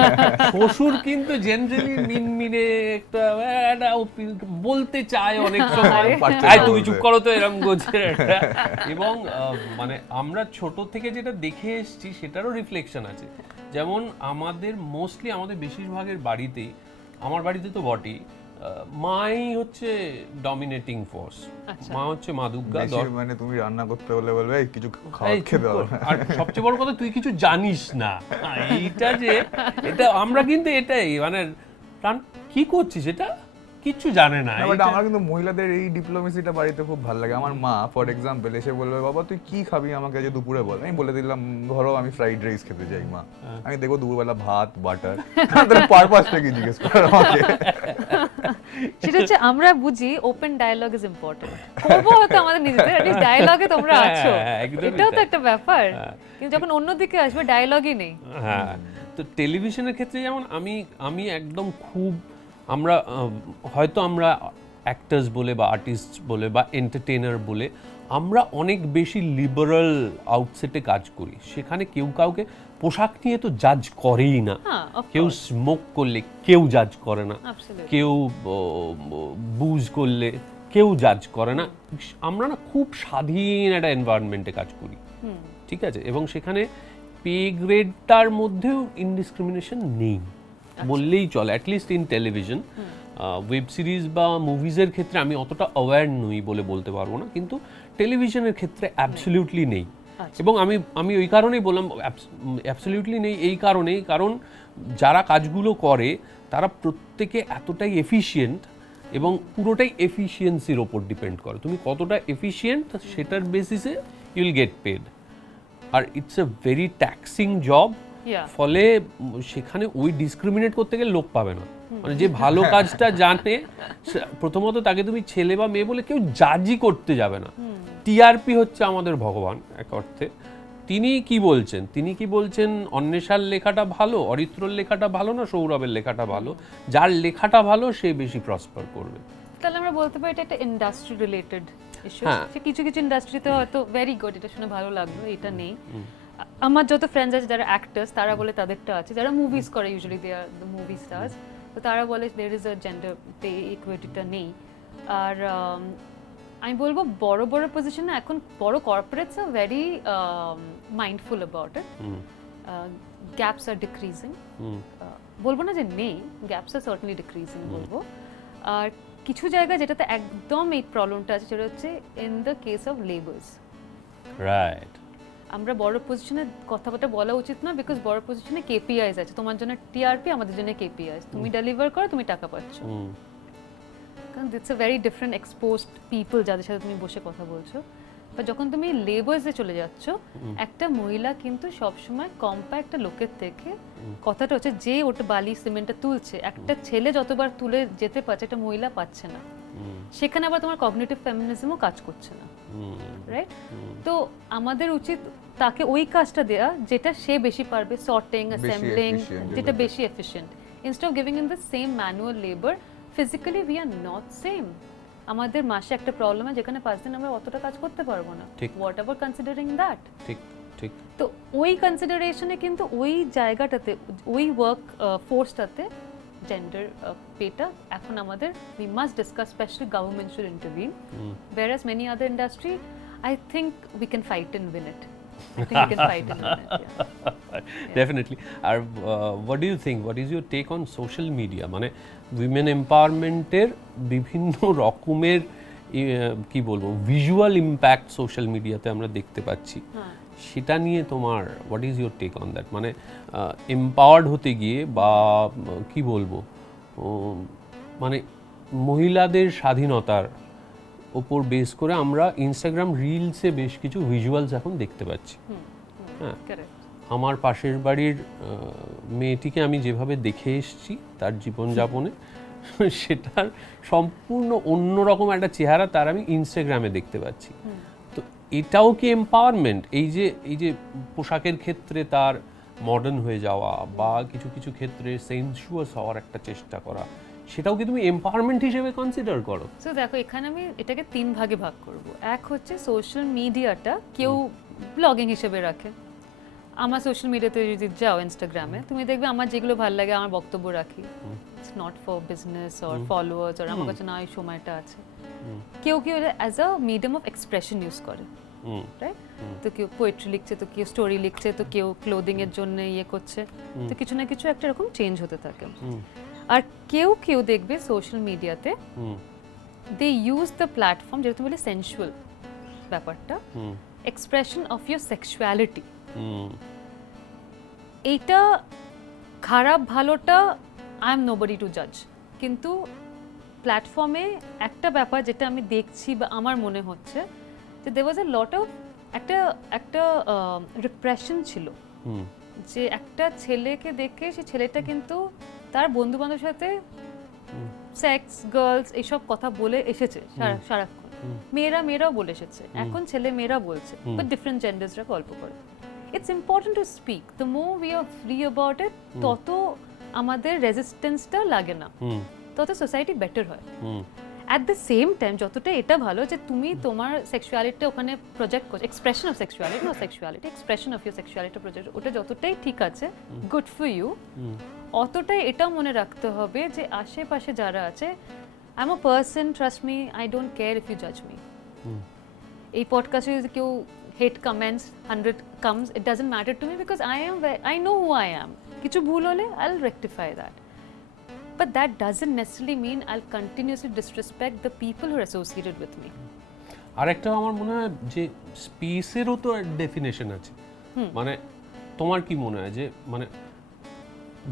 শ্বশুর কিন্তু জেনারেলি মিনমিনে একটা বলতে চায় অনেক সময়, তুমি চুপ করো তো এরকম গোছের একটা। এবং মানে আমরা ছোট থেকে যেটা দেখে এসেছি সেটারও রিফ্লেকশন আছে। যেমন আমাদের মোস্টলি আমাদের বেশিরভাগের বাড়িতেই, আমার বাড়িতে তো বটেই, মাই হচ্ছে ডমিনেটিং ফোর্স, মা হচ্ছে মা দুর্গা। মানে তুমি রান্না করতে হলে বলবে এই কিছু খাওয়া খেতে দাও, আর সবচেয়ে বড় কথা তুই কিছু জানিস না, এইটা যে এটা আমরা কিন্তু এটাই মানে কি করছিস এটা কিচ্ছু জানে না। বাট আমার কিন্তু মহিলাদের এই ডিপ্লোমেসিটা বাড়িতে খুব ভালো লাগে। আমার মা ফর এক্সাম্পল এসে বলবে বাবা তুই কি খাবি আমাকে আজ দুপুরে বল, আমি বলে দিলাম ধরো আমি ফ্রাইড রাইস খেতে চাই মা, আমি দেখো দুপুরবেলা ভাত বাটার, তাহলে পারপাসটা কি জিজ্ঞেস করে আমাকে। সেটা হচ্ছে আমরা বুঝি ওপেন ডায়ালগ ইজ ইম্পর্টেন্ট, করবো হয়তো আমাদের নিজেদের, এট লিস্ট ডায়ালগে তোমরা আছো, এটাও তো একটা ব্যাপার। কিন্তু যখন অন্যদিকে আসবে ডায়ালগই নেই। হ্যাঁ, তো টেলিভিশনের ক্ষেত্রে যেমন আমি একদম খুব, আমরা হয়তো আমরা অ্যাক্টার্স বলে বা আর্টিস্ট বলে বা এন্টারটেইনার বলে আমরা অনেক বেশি লিবারাল আউটসেটে কাজ করি, সেখানে কেউ কাউকে পোশাক নিয়ে তো জাজ করেই না, কেউ স্মোক করলে কেউ জাজ করে না, কেউ বুজ করলে কেউ জাজ করে না। আমরা না খুব স্বাধীন একটা এনভায়রনমেন্টে কাজ করি, ঠিক আছে, এবং সেখানে পে গ্রেডটার মধ্যেও ইনডিসক্রিমিনেশন নেই বললেই চলে, at least in television. Web series বা মুভিজের ক্ষেত্রে আমি অতটা অ্যাওয়্যার নই বলে বলতে পারবো না, কিন্তু টেলিভিশনের ক্ষেত্রে অ্যাবসলিউটলি নেই। এবং আমি ওই কারণেই বললাম অ্যাবসলিউটলি নেই, এই কারণেই, কারণ যারা কাজগুলো করে তারা প্রত্যেকে এতটাই এফিশিয়েন্ট এবং পুরোটাই এফিশিয়েন্সির ওপর ডিপেন্ড করে, তুমি কতটা এফিশিয়েন্ট সেটার বেসিসে ইউ উইল গেট পেড। আর it's a very taxing job, ফলে সেখানে ওই ডিসক্রিমিনেট করতে গেলে লোক পাবে না, মানে যে ভালো কাজটা জানে প্রথমত তাকে তুমি ছেলে বা মেয়ে বলে কেউ জাজই করতে যাবে না। টিআরপি হচ্ছে আমাদের ভগবান এক অর্থে। তিনি কি বলছেন অন্বেষার লেখাটা ভালো, অরিত্রর লেখাটা ভালো না সৌরভের লেখাটা ভালো, যার লেখাটা ভালো সে বেশি প্রসপার করবে। তাহলে আমরা বলতে পারি এটা একটা ইন্ডাস্ট্রি রিলেটেড ইস্যু। কিছু কিছু ইন্ডাস্ট্রিতে হয়তো ভেরি গুড, এটা শুনে ভালো লাগলো, এটা নেই। আমার যত ফ্রেন্ডস আছে যারা অ্যাক্টার্স তারা বলে তাদেরটা আছে, যারা মুভিজ করে usually they are the movie stars, তো তারা বলে there is a gender pay ইকুইটিটা নেই। আর আমি বলবো বড় বড় পজিশনে এখন বড় corporates are very mindful about it, gaps are decreasing, বলবো না যে নেই, গ্যাপস আর সার্টেনলি ডিক্রিজিং বলবো। আর কিছু জায়গায় যেটাতে একদম এই প্রবলেমটা আছে সেটা হচ্ছে in the case of labours. Right, আমরা বড় পজিশনে কথাবার্তা বলা উচিত না, বিকজ বড় পজিশনে কেপিআইস আছে, তোমার জন্য টিআরপি, আমাদের জন্য কেপিআইস, তুমি ডেলিভার করো তুমি টাকা পাচ্ছ। কারণ it's a very different exposed people যাদের সাথে তুমি বসে কথা বলছো। বা যখন তুমি লেবার্সে চলে যাচ্ছ, একটা মহিলা কিন্তু সবসময় কম্প্যাক্ট একটা লোকের থেকে, কথাটা হচ্ছে যে ওটা বালি সিমেন্টটা তুলছে, একটা ছেলে যতবার তুলে যেতে পারছে একটা মহিলা পাচ্ছে না, সেখানে আবার তোমার কগনিটিভ ফেমিনিজমও কাজ করছে না, রাইট? তো আমাদের উচিত তাকে ওই কাজটা দেয়া যেটা সে বেশি পারবে, সর্টিং, অ্যাসেম্বলিং, যেটা বেশি efficient, instead of giving in the same manual labour. Physically we are not same. আমাদের মাসে একটা প্রবলেম আছে যেখানে 5 দিন আমরা অতটা কাজ করতে পারবো না, হোয়াট এভার কনসিডারিং দ্যাট। ঠিক ঠিক। তো ওই কনসিডারেশনে কিন্তু ওই জায়গাটাতে, ওই ওয়ার্ক ফোর্সটাতে জেন্ডার পেটা এখন আমাদের we must discuss, especially government should intervene, whereas many other industry I think we can fight and win it. I think we can fight and win it, yeah. Definitely. What do you think, what is your take on social media? মানে women empowerment এর বিভিন্ন রকমের কি বলবো visual impact social মিডিয়াতে আমরা দেখতে পাচ্ছি, সেটা নিয়ে তোমার what is your take on that? মানে এম্পাওয়ার্ড হতে গিয়ে বা কি বলবো, মানে মহিলাদের স্বাধীনতার ওপর বেস করে আমরা ইনস্টাগ্রাম রিলসে বেশ কিছু ভিজুয়ালস এখন দেখতে পাচ্ছি। হ্যাঁ, আমার পাশের বাড়ির মেয়েটিকে আমি যেভাবে দেখে এসেছি তার জীবনযাপনে, সেটার সম্পূর্ণ অন্যরকম একটা চেহারা তার আমি ইনস্টাগ্রামে দেখতে পাচ্ছি। তো এটাও কি এম্পাওয়ারমেন্ট? এই যে পোশাকের ক্ষেত্রে তার মডার্ন হয়ে যাওয়া বা কিছু কিছু ক্ষেত্রে সেন্সুয়াস হওয়ার একটা চেষ্টা করা, সেটাও কি তুমি এম্পাওয়ারমেন্ট হিসেবে কনসিডার করো? সো দেখো, এখানে আমি এটাকে 3 ভাগে ভাগ করব। এক হচ্ছে সোশ্যাল মিডিয়াটা কেউ ব্লগিং হিসেবে রাখে। আমার সোশ্যাল মিডিয়াতে যদি যাও ইনস্টাগ্রামে, তুমি দেখবে আমার যেগুলো ভালো লাগে আমার বক্তব্য রাখি। It's not for business or followers, আর আমার কাছে না এই সময়টা আছে। কেউ কেউ as a medium of expression use করে, রাইট? তো কেউ পোয়েট্রি লিখছে, তো কেউ স্টোরি লিখছে, তো কেউ ক্লোদিং এর জন্য ইয়ে করছে, তো কিছু না কিছু একটা এরকম চেঞ্জ হতে থাকে। আর কেউ কেউ দেখবে সোশ্যাল মিডিয়াতে দে ইউজ দ্য প্ল্যাটফর্ম, যেটা তুমি বলে সেন্সুয়াল ব্যাপারটা, এক্সপ্রেশন অফ ইয়োর সেক্সুয়ালিটি। এইটা খারাপ ভালোটা আই এম নোবডি টু জাজ, কিন্তু প্ল্যাটফর্মে একটা ব্যাপার যেটা আমি দেখছি বা আমার মনে হচ্ছে যে দেয়ার ওয়াজ আ লট অফ একটা রিপ্রেশন ছিল, যে একটা ছেলেকে দেখে সে ছেলেটা কিন্তু তার বন্ধু বান্ধবের সাথে সেক্স, গার্লস এইসব কথা বলে এসেছে সারাক্ষণ। মেয়েরাও বলে এসেছে, এখন ছেলে মেয়েরা বলছে, বাট ডিফারেন্ট জেন্ডার্সরা গল্প করে। It's important to speak, the more we are free about it, তত আমাদের রেজিস্ট্যান্সটা লাগে না, তত সোসাইটি বেটার হয়। অ্যাট দ্য সেম টাইম যতটা এটা ভালো যে তুমি তোমার সেক্সুয়ালিটি ওখানে প্রজেক্ট করছো, expression of sexuality, not sexuality, expression of your sexuality project, ওটা যতটাই ঠিক আছে, গুড ফর ইউ, অতটাই এটাও মনে রাখতে হবে যে আশেপাশে যারা আছে, I am a person, trust me, I don't care if you জাজ মি। এই পডকাস্টে যদি কেউ hate comments 100 comes, it doesn't matter to me because I know who I am. কিছু ভুল হলে I'll rectify that. But that doesn't necessarily mean I'll continuously disrespect the people who are associated with me. আরেকটা আমার মনে হয় যে স্পেসেরও তো definition আছে। মানে তোমার কি মনে হয় যে মানে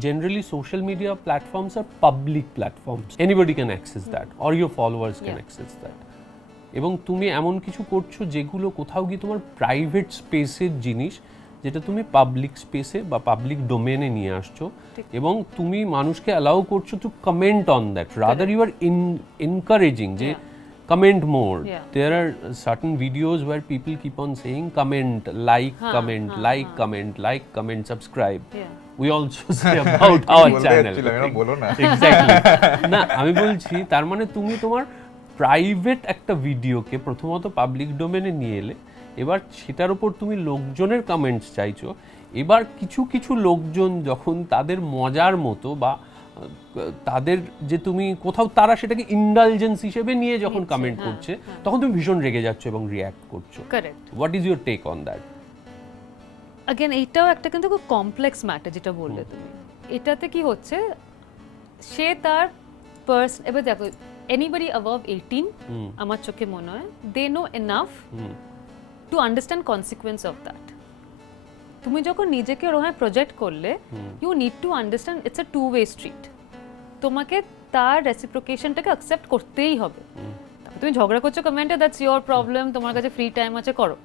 generally social media platforms are public platforms, anybody can access that or your followers can access that, এবং তুমি এমন কিছু করছো যেগুলো কোথাও গিয়ে তোমার প্রাইভেট স্পেসের জিনিস, যেটা তুমি পাবলিক স্পেসে বা পাবলিক ডোমেনে নিয়ে আসছো, এবং তুমি মানুষকে অ্যালাউ করছো to comment on that, rather you are encouraging যে comment more. There are certain videos where people keep on saying comment, like comment, like comment, like comment, subscribe. We also say about our channel. Exactly. না, আমি বলছি তার মানে তুমি তোমার private একটা ভিডিওকে প্রথমত পাবলিক ডোমেনে নিয়ে এলে, এবার সেটার উপর তুমি লোকজনের কমেন্টস চাইছো। এবার কিছু কিছু লোকজন যখন তাদের মজার মতো বা তাদের যে তুমি কোথাও তারা সেটাকে ইন্ডালজেন্স হিসেবে নিয়ে যখন কমেন্ট করছে, তখন তুমি ভীষণ রেগে যাচ্ছ এবং রিঅ্যাক্ট করছো। Correct. What is your take on that? Again এইটাও একটা কিন্তু খুব কমপ্লেক্স ম্যাটার যেটা বললে তুমি। এটাতে কি হচ্ছে, সে তার পার্সন, এবার দেখো এনিবডি অ্যাবভ 18 আমার চোখে মনে হয় they know enough to understand consequence of that. তুমি যখন নিজেকে ওরকম প্রজেক্ট করলে, you need to understand it's a two way street. তোমাকে তার রেসিপ্রোকেশনটাকে অ্যাকসেপ্ট করতেই হবে। তুমি ঝগড়া করছো কমেন্টে, দ্যাটস ইয়োর প্রবলেম, তোমার কাছে ফ্রি টাইম আছে করো,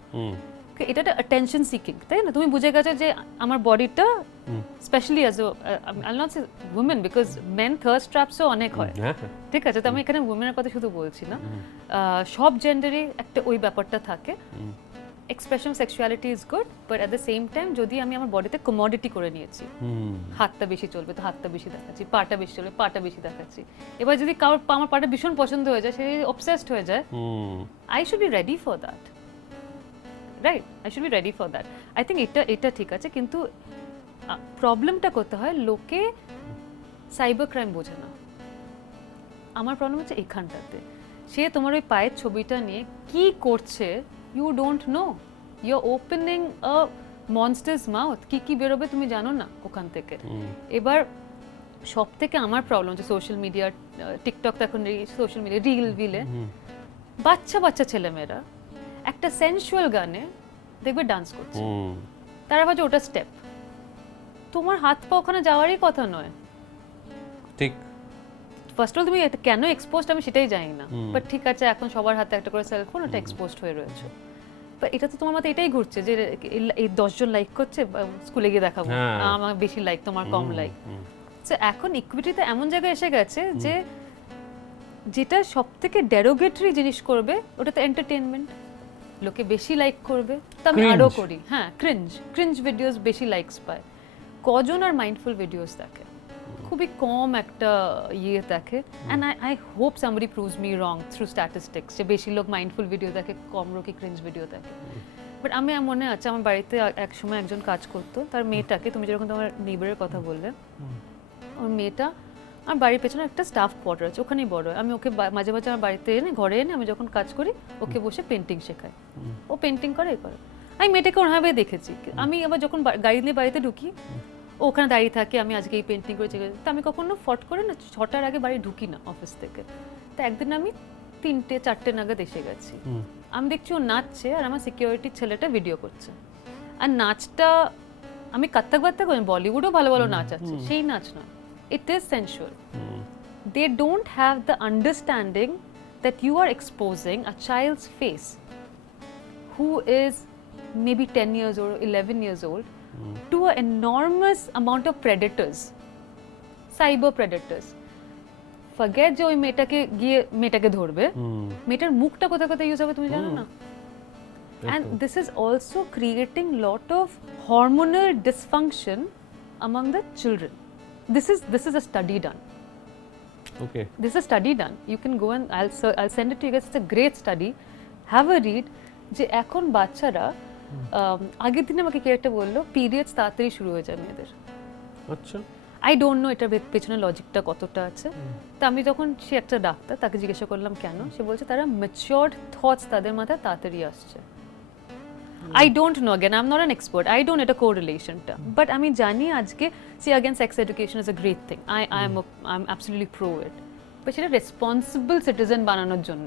এটা একটা অ্যাটেনশন সিকিং, তাই না? তুমি বুঝে গেছো যে আমার বডিটা specially as I not say women because men thirst ট্র্যাপসও অনেক হয়, ঠিক আছে? তো আমি এখানে উইমেনের কথা শুধু বলছি না, সব জেন্ডারে একটা ওই ব্যাপারটা থাকে। Expression sexuality is good, but at the same time যদি আমি আমার বডিতে কমোডিটি করে নিয়েছি, হাতটা বেশি চলবে তো হাতটা বেশি দেখাচ্ছি, পাটা বেশি চলবে পাটা বেশি দেখাচ্ছি, এবার যদি কারোর আমার পাটা ভীষণ পছন্দ হয়ে যায়, সে অবসেসড হয়ে যায়, I should be ready for that, right? I should be ready for that. I think এটা ঠিক আছে, কিন্তু প্রবলেমটা করতে হয় লোকে সাইবার ক্রাইম বোঝে না। আমার প্রবলেম হচ্ছে এখানটাতে, সে তোমার ওই পায়ের ছবিটা নিয়ে কি করছে you don't know, you are opening a monster's mouth, কি বেরোবে তুমি জানো না ওখান থেকে। এবার সব থেকে আমার প্রবলেম হচ্ছে সোশ্যাল মিডিয়া, টিকটক তো এখন সোশ্যাল মিডিয়া রিলে বাচ্চা ছেলেমেয়েরা একটা সেন্সুয়াল গানে দেখবে ডান্স করছে, তারা ভাবছে ওটা স্টেপ, তোমার হাত পা ওখানে যাওয়ারই কথা নয়, ঠিক? ফার্স্ট অফ অল তুমি এটা কেন এক্সপোজড আমি সেটাই জানি না, বাট ঠিক আছে এখন সবার হাতে একটা করে সেলফোন, ওটা এক্সপোজড হয়ে রয়েছে। বাট এটা তো তোমার মাথায় এটাই ঘুরছে যে এই 10 জন লাইক করছে, স্কুলে গিয়ে দেখাবো আমার বেশি লাইক তোমার কম লাইক। সো এখন ইকুইটিতে এমন জায়গায় এসে গেছে যে যেটা সব থেকে ডেরোগেটরি জিনিস করবে ওটা তো এন্টারটেইনমেন্ট, লোকে বেশি লাইক করবে, তো আমি আরো করি। হ্যাঁ, ক্রিঞ্জ ভিডিওস বেশি লাইকস পায়। কজন আর মাইন্ডফুল ভিডিওস দেখে? খুবই কম একটা ইয়ে দেখে। And I hope somebody proves me wrong through statistics যে বেশি লোক মাইন্ডফুল ভিডিও দেখে, কম লোকই ক্রিঞ্জ ভিডিও দেখে। বাট আমি মনে আছে আমার বাড়িতে এক সময় একজন কাজ করতো, তার মেয়েটাকে, তুমি যেরকম তোমার নেইবারের কথা বললে, ওর মেয়েটা আমার বাড়ির পেছনে একটা স্টাফ কোয়ার্টার আছে, ওখানেই বড় হয়। আমি ওকে মাঝে মাঝে আমার বাড়িতে এনে ঘরে এনে আমি যখন কাজ করি ওকে বসে পেন্টিং শেখাই, ও পেন্টিং করে করে। আমি মেয়েটাকে ওনাভাবে দেখেছি। আমি আবার যখন গাড়ি নিয়ে বাড়িতে ঢুকি ও ওখানে দাঁড়িয়ে থাকে, আমি আজকে এই পেন্টিং করেছি, তো আমি কখনো ফট করে না 6টার আগে বাড়ি ঢুকি না অফিস থেকে। তো একদিন আমি 3টে-4টে নাগাদ এসে গেছি, আমি দেখছি ও নাচছে আর আমার সিকিউরিটির ছেলেটা ভিডিও করছে। আর নাচটা আমি কাত্তাক বাত্তাক করি, বলিউডও ভালো ভালো নাচ আছে, সেই নাচ না, it is sensual. They don't have the understanding that you are exposing a child's face who is maybe 10 years old or 11 years old to an enormous amount of predators, cyber predators. Forget যে ওই মেয়েটাকে ধরবে, মেয়েটার মুখটা কোথায় কোথায় use হবে তুমি জানো না? And this is also creating lot of hormonal dysfunction among the children. This is a study done. Okay. This is a study done. You can go and I'll send it to you guys. It's a great study. Have a read. যে এখন বাচ্চারা আগের দিনে আমাকে কে একটা বললো periods তাড়াতাড়ি শুরু হয়ে যায় মেয়েদের। আচ্ছা। আই ডোন্ট নো এটার পেছনে লজিকটা কতটা আছে। তা আমি যখন সে একটা ডাক্তার, তাকে জিজ্ঞাসা করলাম কেন, সে বলছে তারা ম্যাচিওরড থটস তাদের মাথায় তাড়াতাড়ি আসছে। I don't know, again I'm not an expert, I don't know এটা correlationটা, but আমি জানি আজকে see again sex education is a great thing, I'm absolutely pro it, but সেটা রেসপন্সিবল সিটিজেন বানানোর জন্য,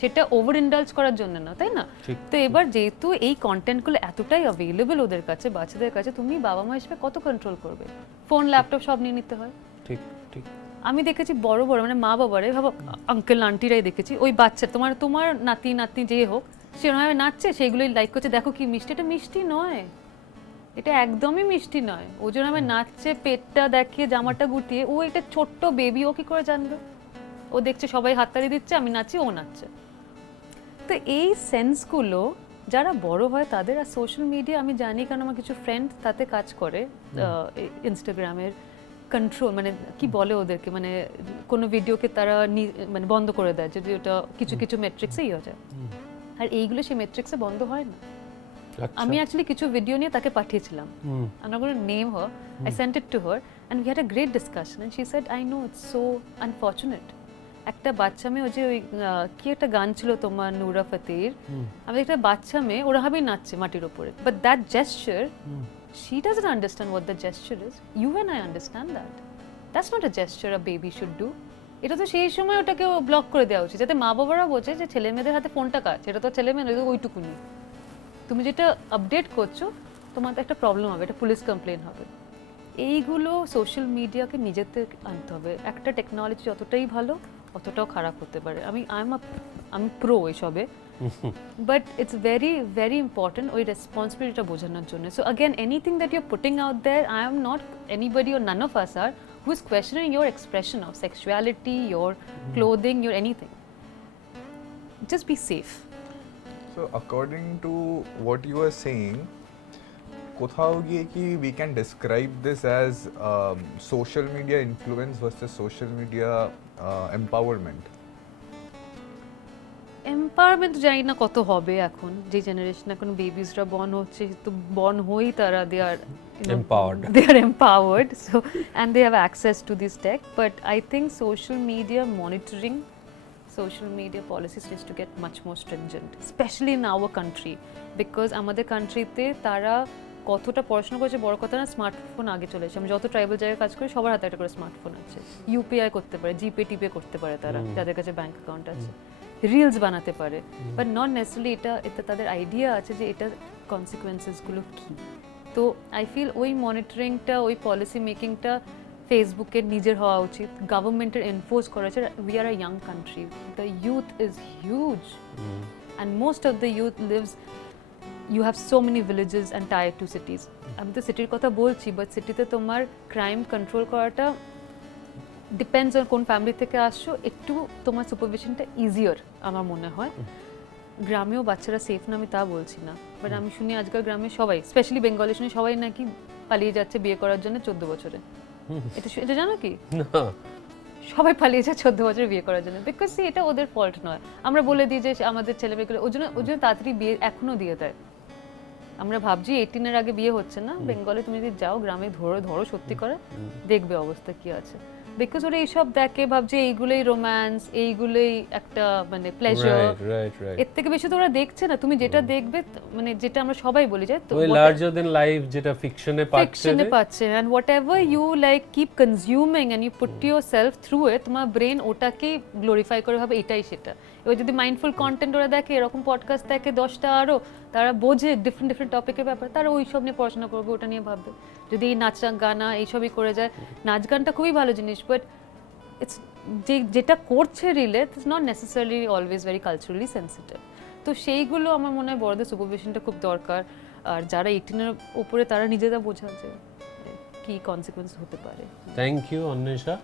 সেটা ওভার ইন্ডালজ করার জন্য না, তাই না? তো এবার যেহেতু এই কন্টেন্টগুলো এতটাই অ্যাভেলেবল ওদের কাছে, বাচ্চাদের কাছে, তুমি বাবা মা হিসেবে কত কন্ট্রোল করবে? ফোন ল্যাপটপ সব নিয়ে নিতে হয়। ঠিক ঠিক। আমি দেখেছি বড় বড় মানে মা বাবারে ভাবো আঙ্কেল আন্টিরাই দেখেছি, ওই বাচ্চা তোমার নাতি নাতনি যে হোক সেরকমভাবে নাচছে, সেইগুলোই লাইক করছে, দেখো কি মিষ্টি। এটা মিষ্টি নয়, এটা একদমই মিষ্টি নয়। ও যেন আমি নাচছে, পেটটা দেখিয়ে জামাটা গুটিয়ে, ও এটা ছোট্ট বেবি, ও কি করে জানবে? ও দেখছে সবাই হাততালি দিচ্ছে, আমি নাচছি, ও নাচছে। তো এই সেন্সগুলো যারা বড় হয় তাদের, আর সোশ্যাল মিডিয়া আমি জানি কারণ আমার কিছু ফ্রেন্ড তাতে কাজ করে, ইনস্টাগ্রামের কন্ট্রোল মানে কি বলে ওদেরকে, মানে কোনো ভিডিওকে তারা মানে বন্ধ করে দেয় যদি ওটা কিছু কিছু মেট্রিক্সেই হয়ে যায়, আর এইগুলো সেই মেট্রিক্সে বন্ধ হয় না। আমি অ্যাকচুয়ালি কিছু ভিডিও নিয়ে তাকে পাঠিয়েছিলাম, I'm not going to name her, I sent it to her and we had a great discussion and she said I know it's so unfortunate. একটা বাচ্চা মেয়ে, ওই যে ওই কি একটা গান ছিল তোমার নুরা ফতেহির, আমি একটা বাচ্চা মেয়ে ওরভাবেই নাচছে মাটির উপরে, but that gesture she doesn't understand what the gesture is. You and I understand that. That's not a gesture a baby should do. এটা তো সেই সময় ওটাকে ব্লক করে দেওয়া উচিত, যাতে মা বাবারা বোঝে যে ছেলে মেয়েদের হাতে ফোনটা কাজ, এটা তো ছেলে মেয়ে ওইটুকুনি। তুমি যেটা আপডেট করছো তোমার একটা প্রবলেম হবে, এটা পুলিশ কমপ্লেন হবে। এইগুলো সোশ্যাল মিডিয়াকে নিজেতে আনতে হবে। একটা টেকনোলজি যতটাই ভালো অতটাও খারাপ হতে পারে। আমি প্রো এসবে, but it's very very important ওই রেসপন্সিবিলিটিটা বোঝানোর জন্য। So again anything that you are putting out there, I am not anybody or none of us are who is questioning your expression of sexuality, your clothing, your anything. Just be safe. So according to what you are saying, কোথাও গিয়ে কি we can describe this as social media influence versus social media empowerment? Empowerment জানি না কত হবে এখন, যে generation এখন বেবিসরা বর্ন হচ্ছে, তো বর্ন হই তারা দে আর empowered, so and they have access to this tech. But I think social media monitoring, social media policies needs to get much more stringent, especially in our country, because আমাদের কান্ট্রিতে তারা কতটা পড়াশোনা করেছে বড় কথা না, স্মার্টফোন আগে চলে এসেছে। আমি যত ট্রাইবাল জায়গায় কাজ করি সবার হাতে একটা করে স্মার্টফোন আছে, ইউপিআই করতে পারে, জিপে টিপে করতে পারে তারা, যাদের কাছে ব্যাংক অ্যাকাউন্ট আছে, রিলস বানাতে পারে, বাট নট নেসেসারিলি এটা তাদের আইডিয়া আছে যে এটা কনসিকুয়েন্সেসগুলো কী। তো আই ফিল ওই মনিটরিংটা, ওই পলিসি মেকিংটা ফেসবুকের নিজের হওয়া উচিত, গভর্নমেন্টের এনফোর্স করা উচিত। We are a young country, the youth is huge and most of the youth lives, you have so many villages and tier 2 cities. আমি তো সিটির কথা বলছি, বাট সিটিতে তোমার ক্রাইম কন্ট্রোল করাটা ডিপেন্ডস অন কোন ফ্যামিলি থেকে আসছো, একটু তোমার সুপারভিশনটা ইজিয়ার আমার মনে হয়। গ্রামেও বাচ্চারা সেফ না আমি তা বলছি না, বাট আমি শুনি আজকাল গ্রামে সবাই, স্পেশালি বেঙ্গলি শুনি সবাই নাকি পালিয়ে যাচ্ছে বিয়ে করার জন্য 14 বছরে। এটা জানো কি? সবাই পালিয়ে যায় 14 বছরে বিয়ে করার জন্য, বিকজ এটা ওদের ফল্ট নয়। আমরা বলে দিই যে আমাদের ছেলেমেয়েগুলো ওই জন্য তাড়াতাড়ি বিয়ে এখনো দিয়ে দেয়। আমরা ভাবছি 18 এর আগে বিয়ে হচ্ছে না, বেঙ্গলে তুমি যদি যাও গ্রামে ধরো সত্যি করে দেখবে অবস্থা কি আছে, বিকজ ওরা এইসব দেখে, ভাবছে এইগুলোই রোম্যান্স, এইগুলোই একটা মানে প্লেজার, এর থেকে বেশি তো ওরা দেখছে না। তুমি যেটা দেখবে মানে যেটা আমরা সবাই বলি যায় তো লার্জার দ্যান লাইফ, যেটা ফিকশনে পাচ্ছে, and whatever you like keep consuming and you put yourself through it, তোমার ব্রেন ওটাকে গ্লোরিফাই করে ভাবে এটাই সেটা। এবার যদি মাইন্ডফুল কন্টেন্ট ওরা দেখে, এরকম পডকাস্ট দেখে 10টা, আরো তারা বোঝে ডিফারেন্ট টপিকের ব্যাপার, তারা ওই সব নিয়ে পড়াশোনা করবে, ওটা নিয়ে ভাববে। যদি এই নাচ গানা এইসবই করে যায়, নাচ গানটা খুবই ভালো জিনিস, বাট ইটস যেটা করছে relay it's not necessarily always very culturally sensitive. তো সেইগুলো আমার মনে হয় বড়দের সুপারভিশনটা খুব দরকার। আর যারা 18 এর উপরে তারা নিজেরা বোঝা যে কি কনসিকুয়েন্স হতে পারে। Thank you Anwesha,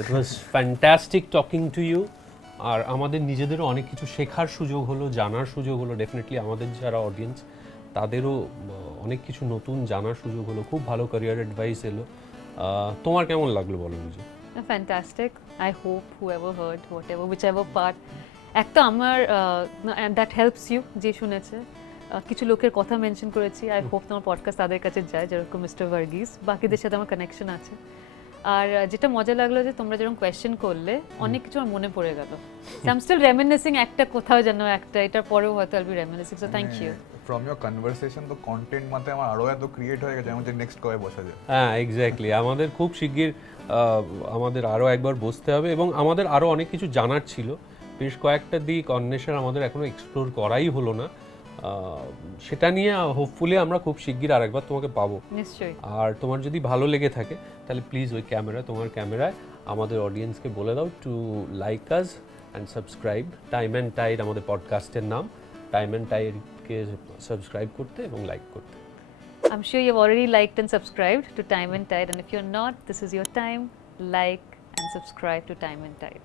it was fantastic talking to you. আর আমাদের নিজেদেরও অনেক কিছু শেখার সুযোগ হলো, জানার সুযোগ হলো। ডেফিনেটলি আমাদের যারা অডিয়েন্স তাদেরও অনেক কিছু নতুন জানার সুযোগ হলো। খুব ভালো ক্যারিয়ার অ্যাডভাইস এলো। তোমার কেমন লাগলো বলো নিজে? Fantastic. I hope whoever heard, whichever part, একটা আমার that helps you যে শুনেছে, কিছু লোকের কথা মেনশন করেছি। আই হোপ তোমার পডকাস্ট তাদের কাছে যায়, যেরকম মিস্টার ভার্গিস, বাকিদের সাথে আমার কানেকশন আছে। আর যেটা মজা লাগলো যে তোমরা যেরকম কোয়েশ্চেন করলে অনেক কিছু আমার মনে পড়ে গেল। আই এম স্টিল রেমিনিসিং, একটা কোথাও যেন একটা, এটার পরেও হয়তো I will be reminiscing. So thank you. From your conversation তো কন্টেন্ট মাথায় আমার আরো এত ক্রিয়েট হয়ে গেছে, আমাদের নেক্সট কবে বসা যায়। হ্যাঁ এক্স্যাক্টলি, আমাদের খুব শিগগির আমাদের আরও একবার বসতে হবে, এবং আমাদের আরও অনেক কিছু জানার ছিল। বেশ কয়েকটা দিক অন্বেষার আমাদের এখনো এক্সপ্লোর করাই হলো না, সেটা নিয়ে হোপফুলি আমরা খুব শিগগির আরেকবার তোমাকে পাবো নিশ্চয়ই। আর তোমার যদি ভালো লেগে থাকে তাহলে প্লিজ ওই তোমার ক্যামেরায় আমাদের অডিয়েন্সকে বলে দাও to like us and subscribe. Time and Tide আমাদের পডকাস্টের নাম, টাইম অ্যান্ড টাইডকে সাবস্ক্রাইব করতে এবং লাইক করতে। I'm sure you've already liked and subscribed to Time and Tide, and if you're not, this is your time. Like and subscribe to Time and Tide.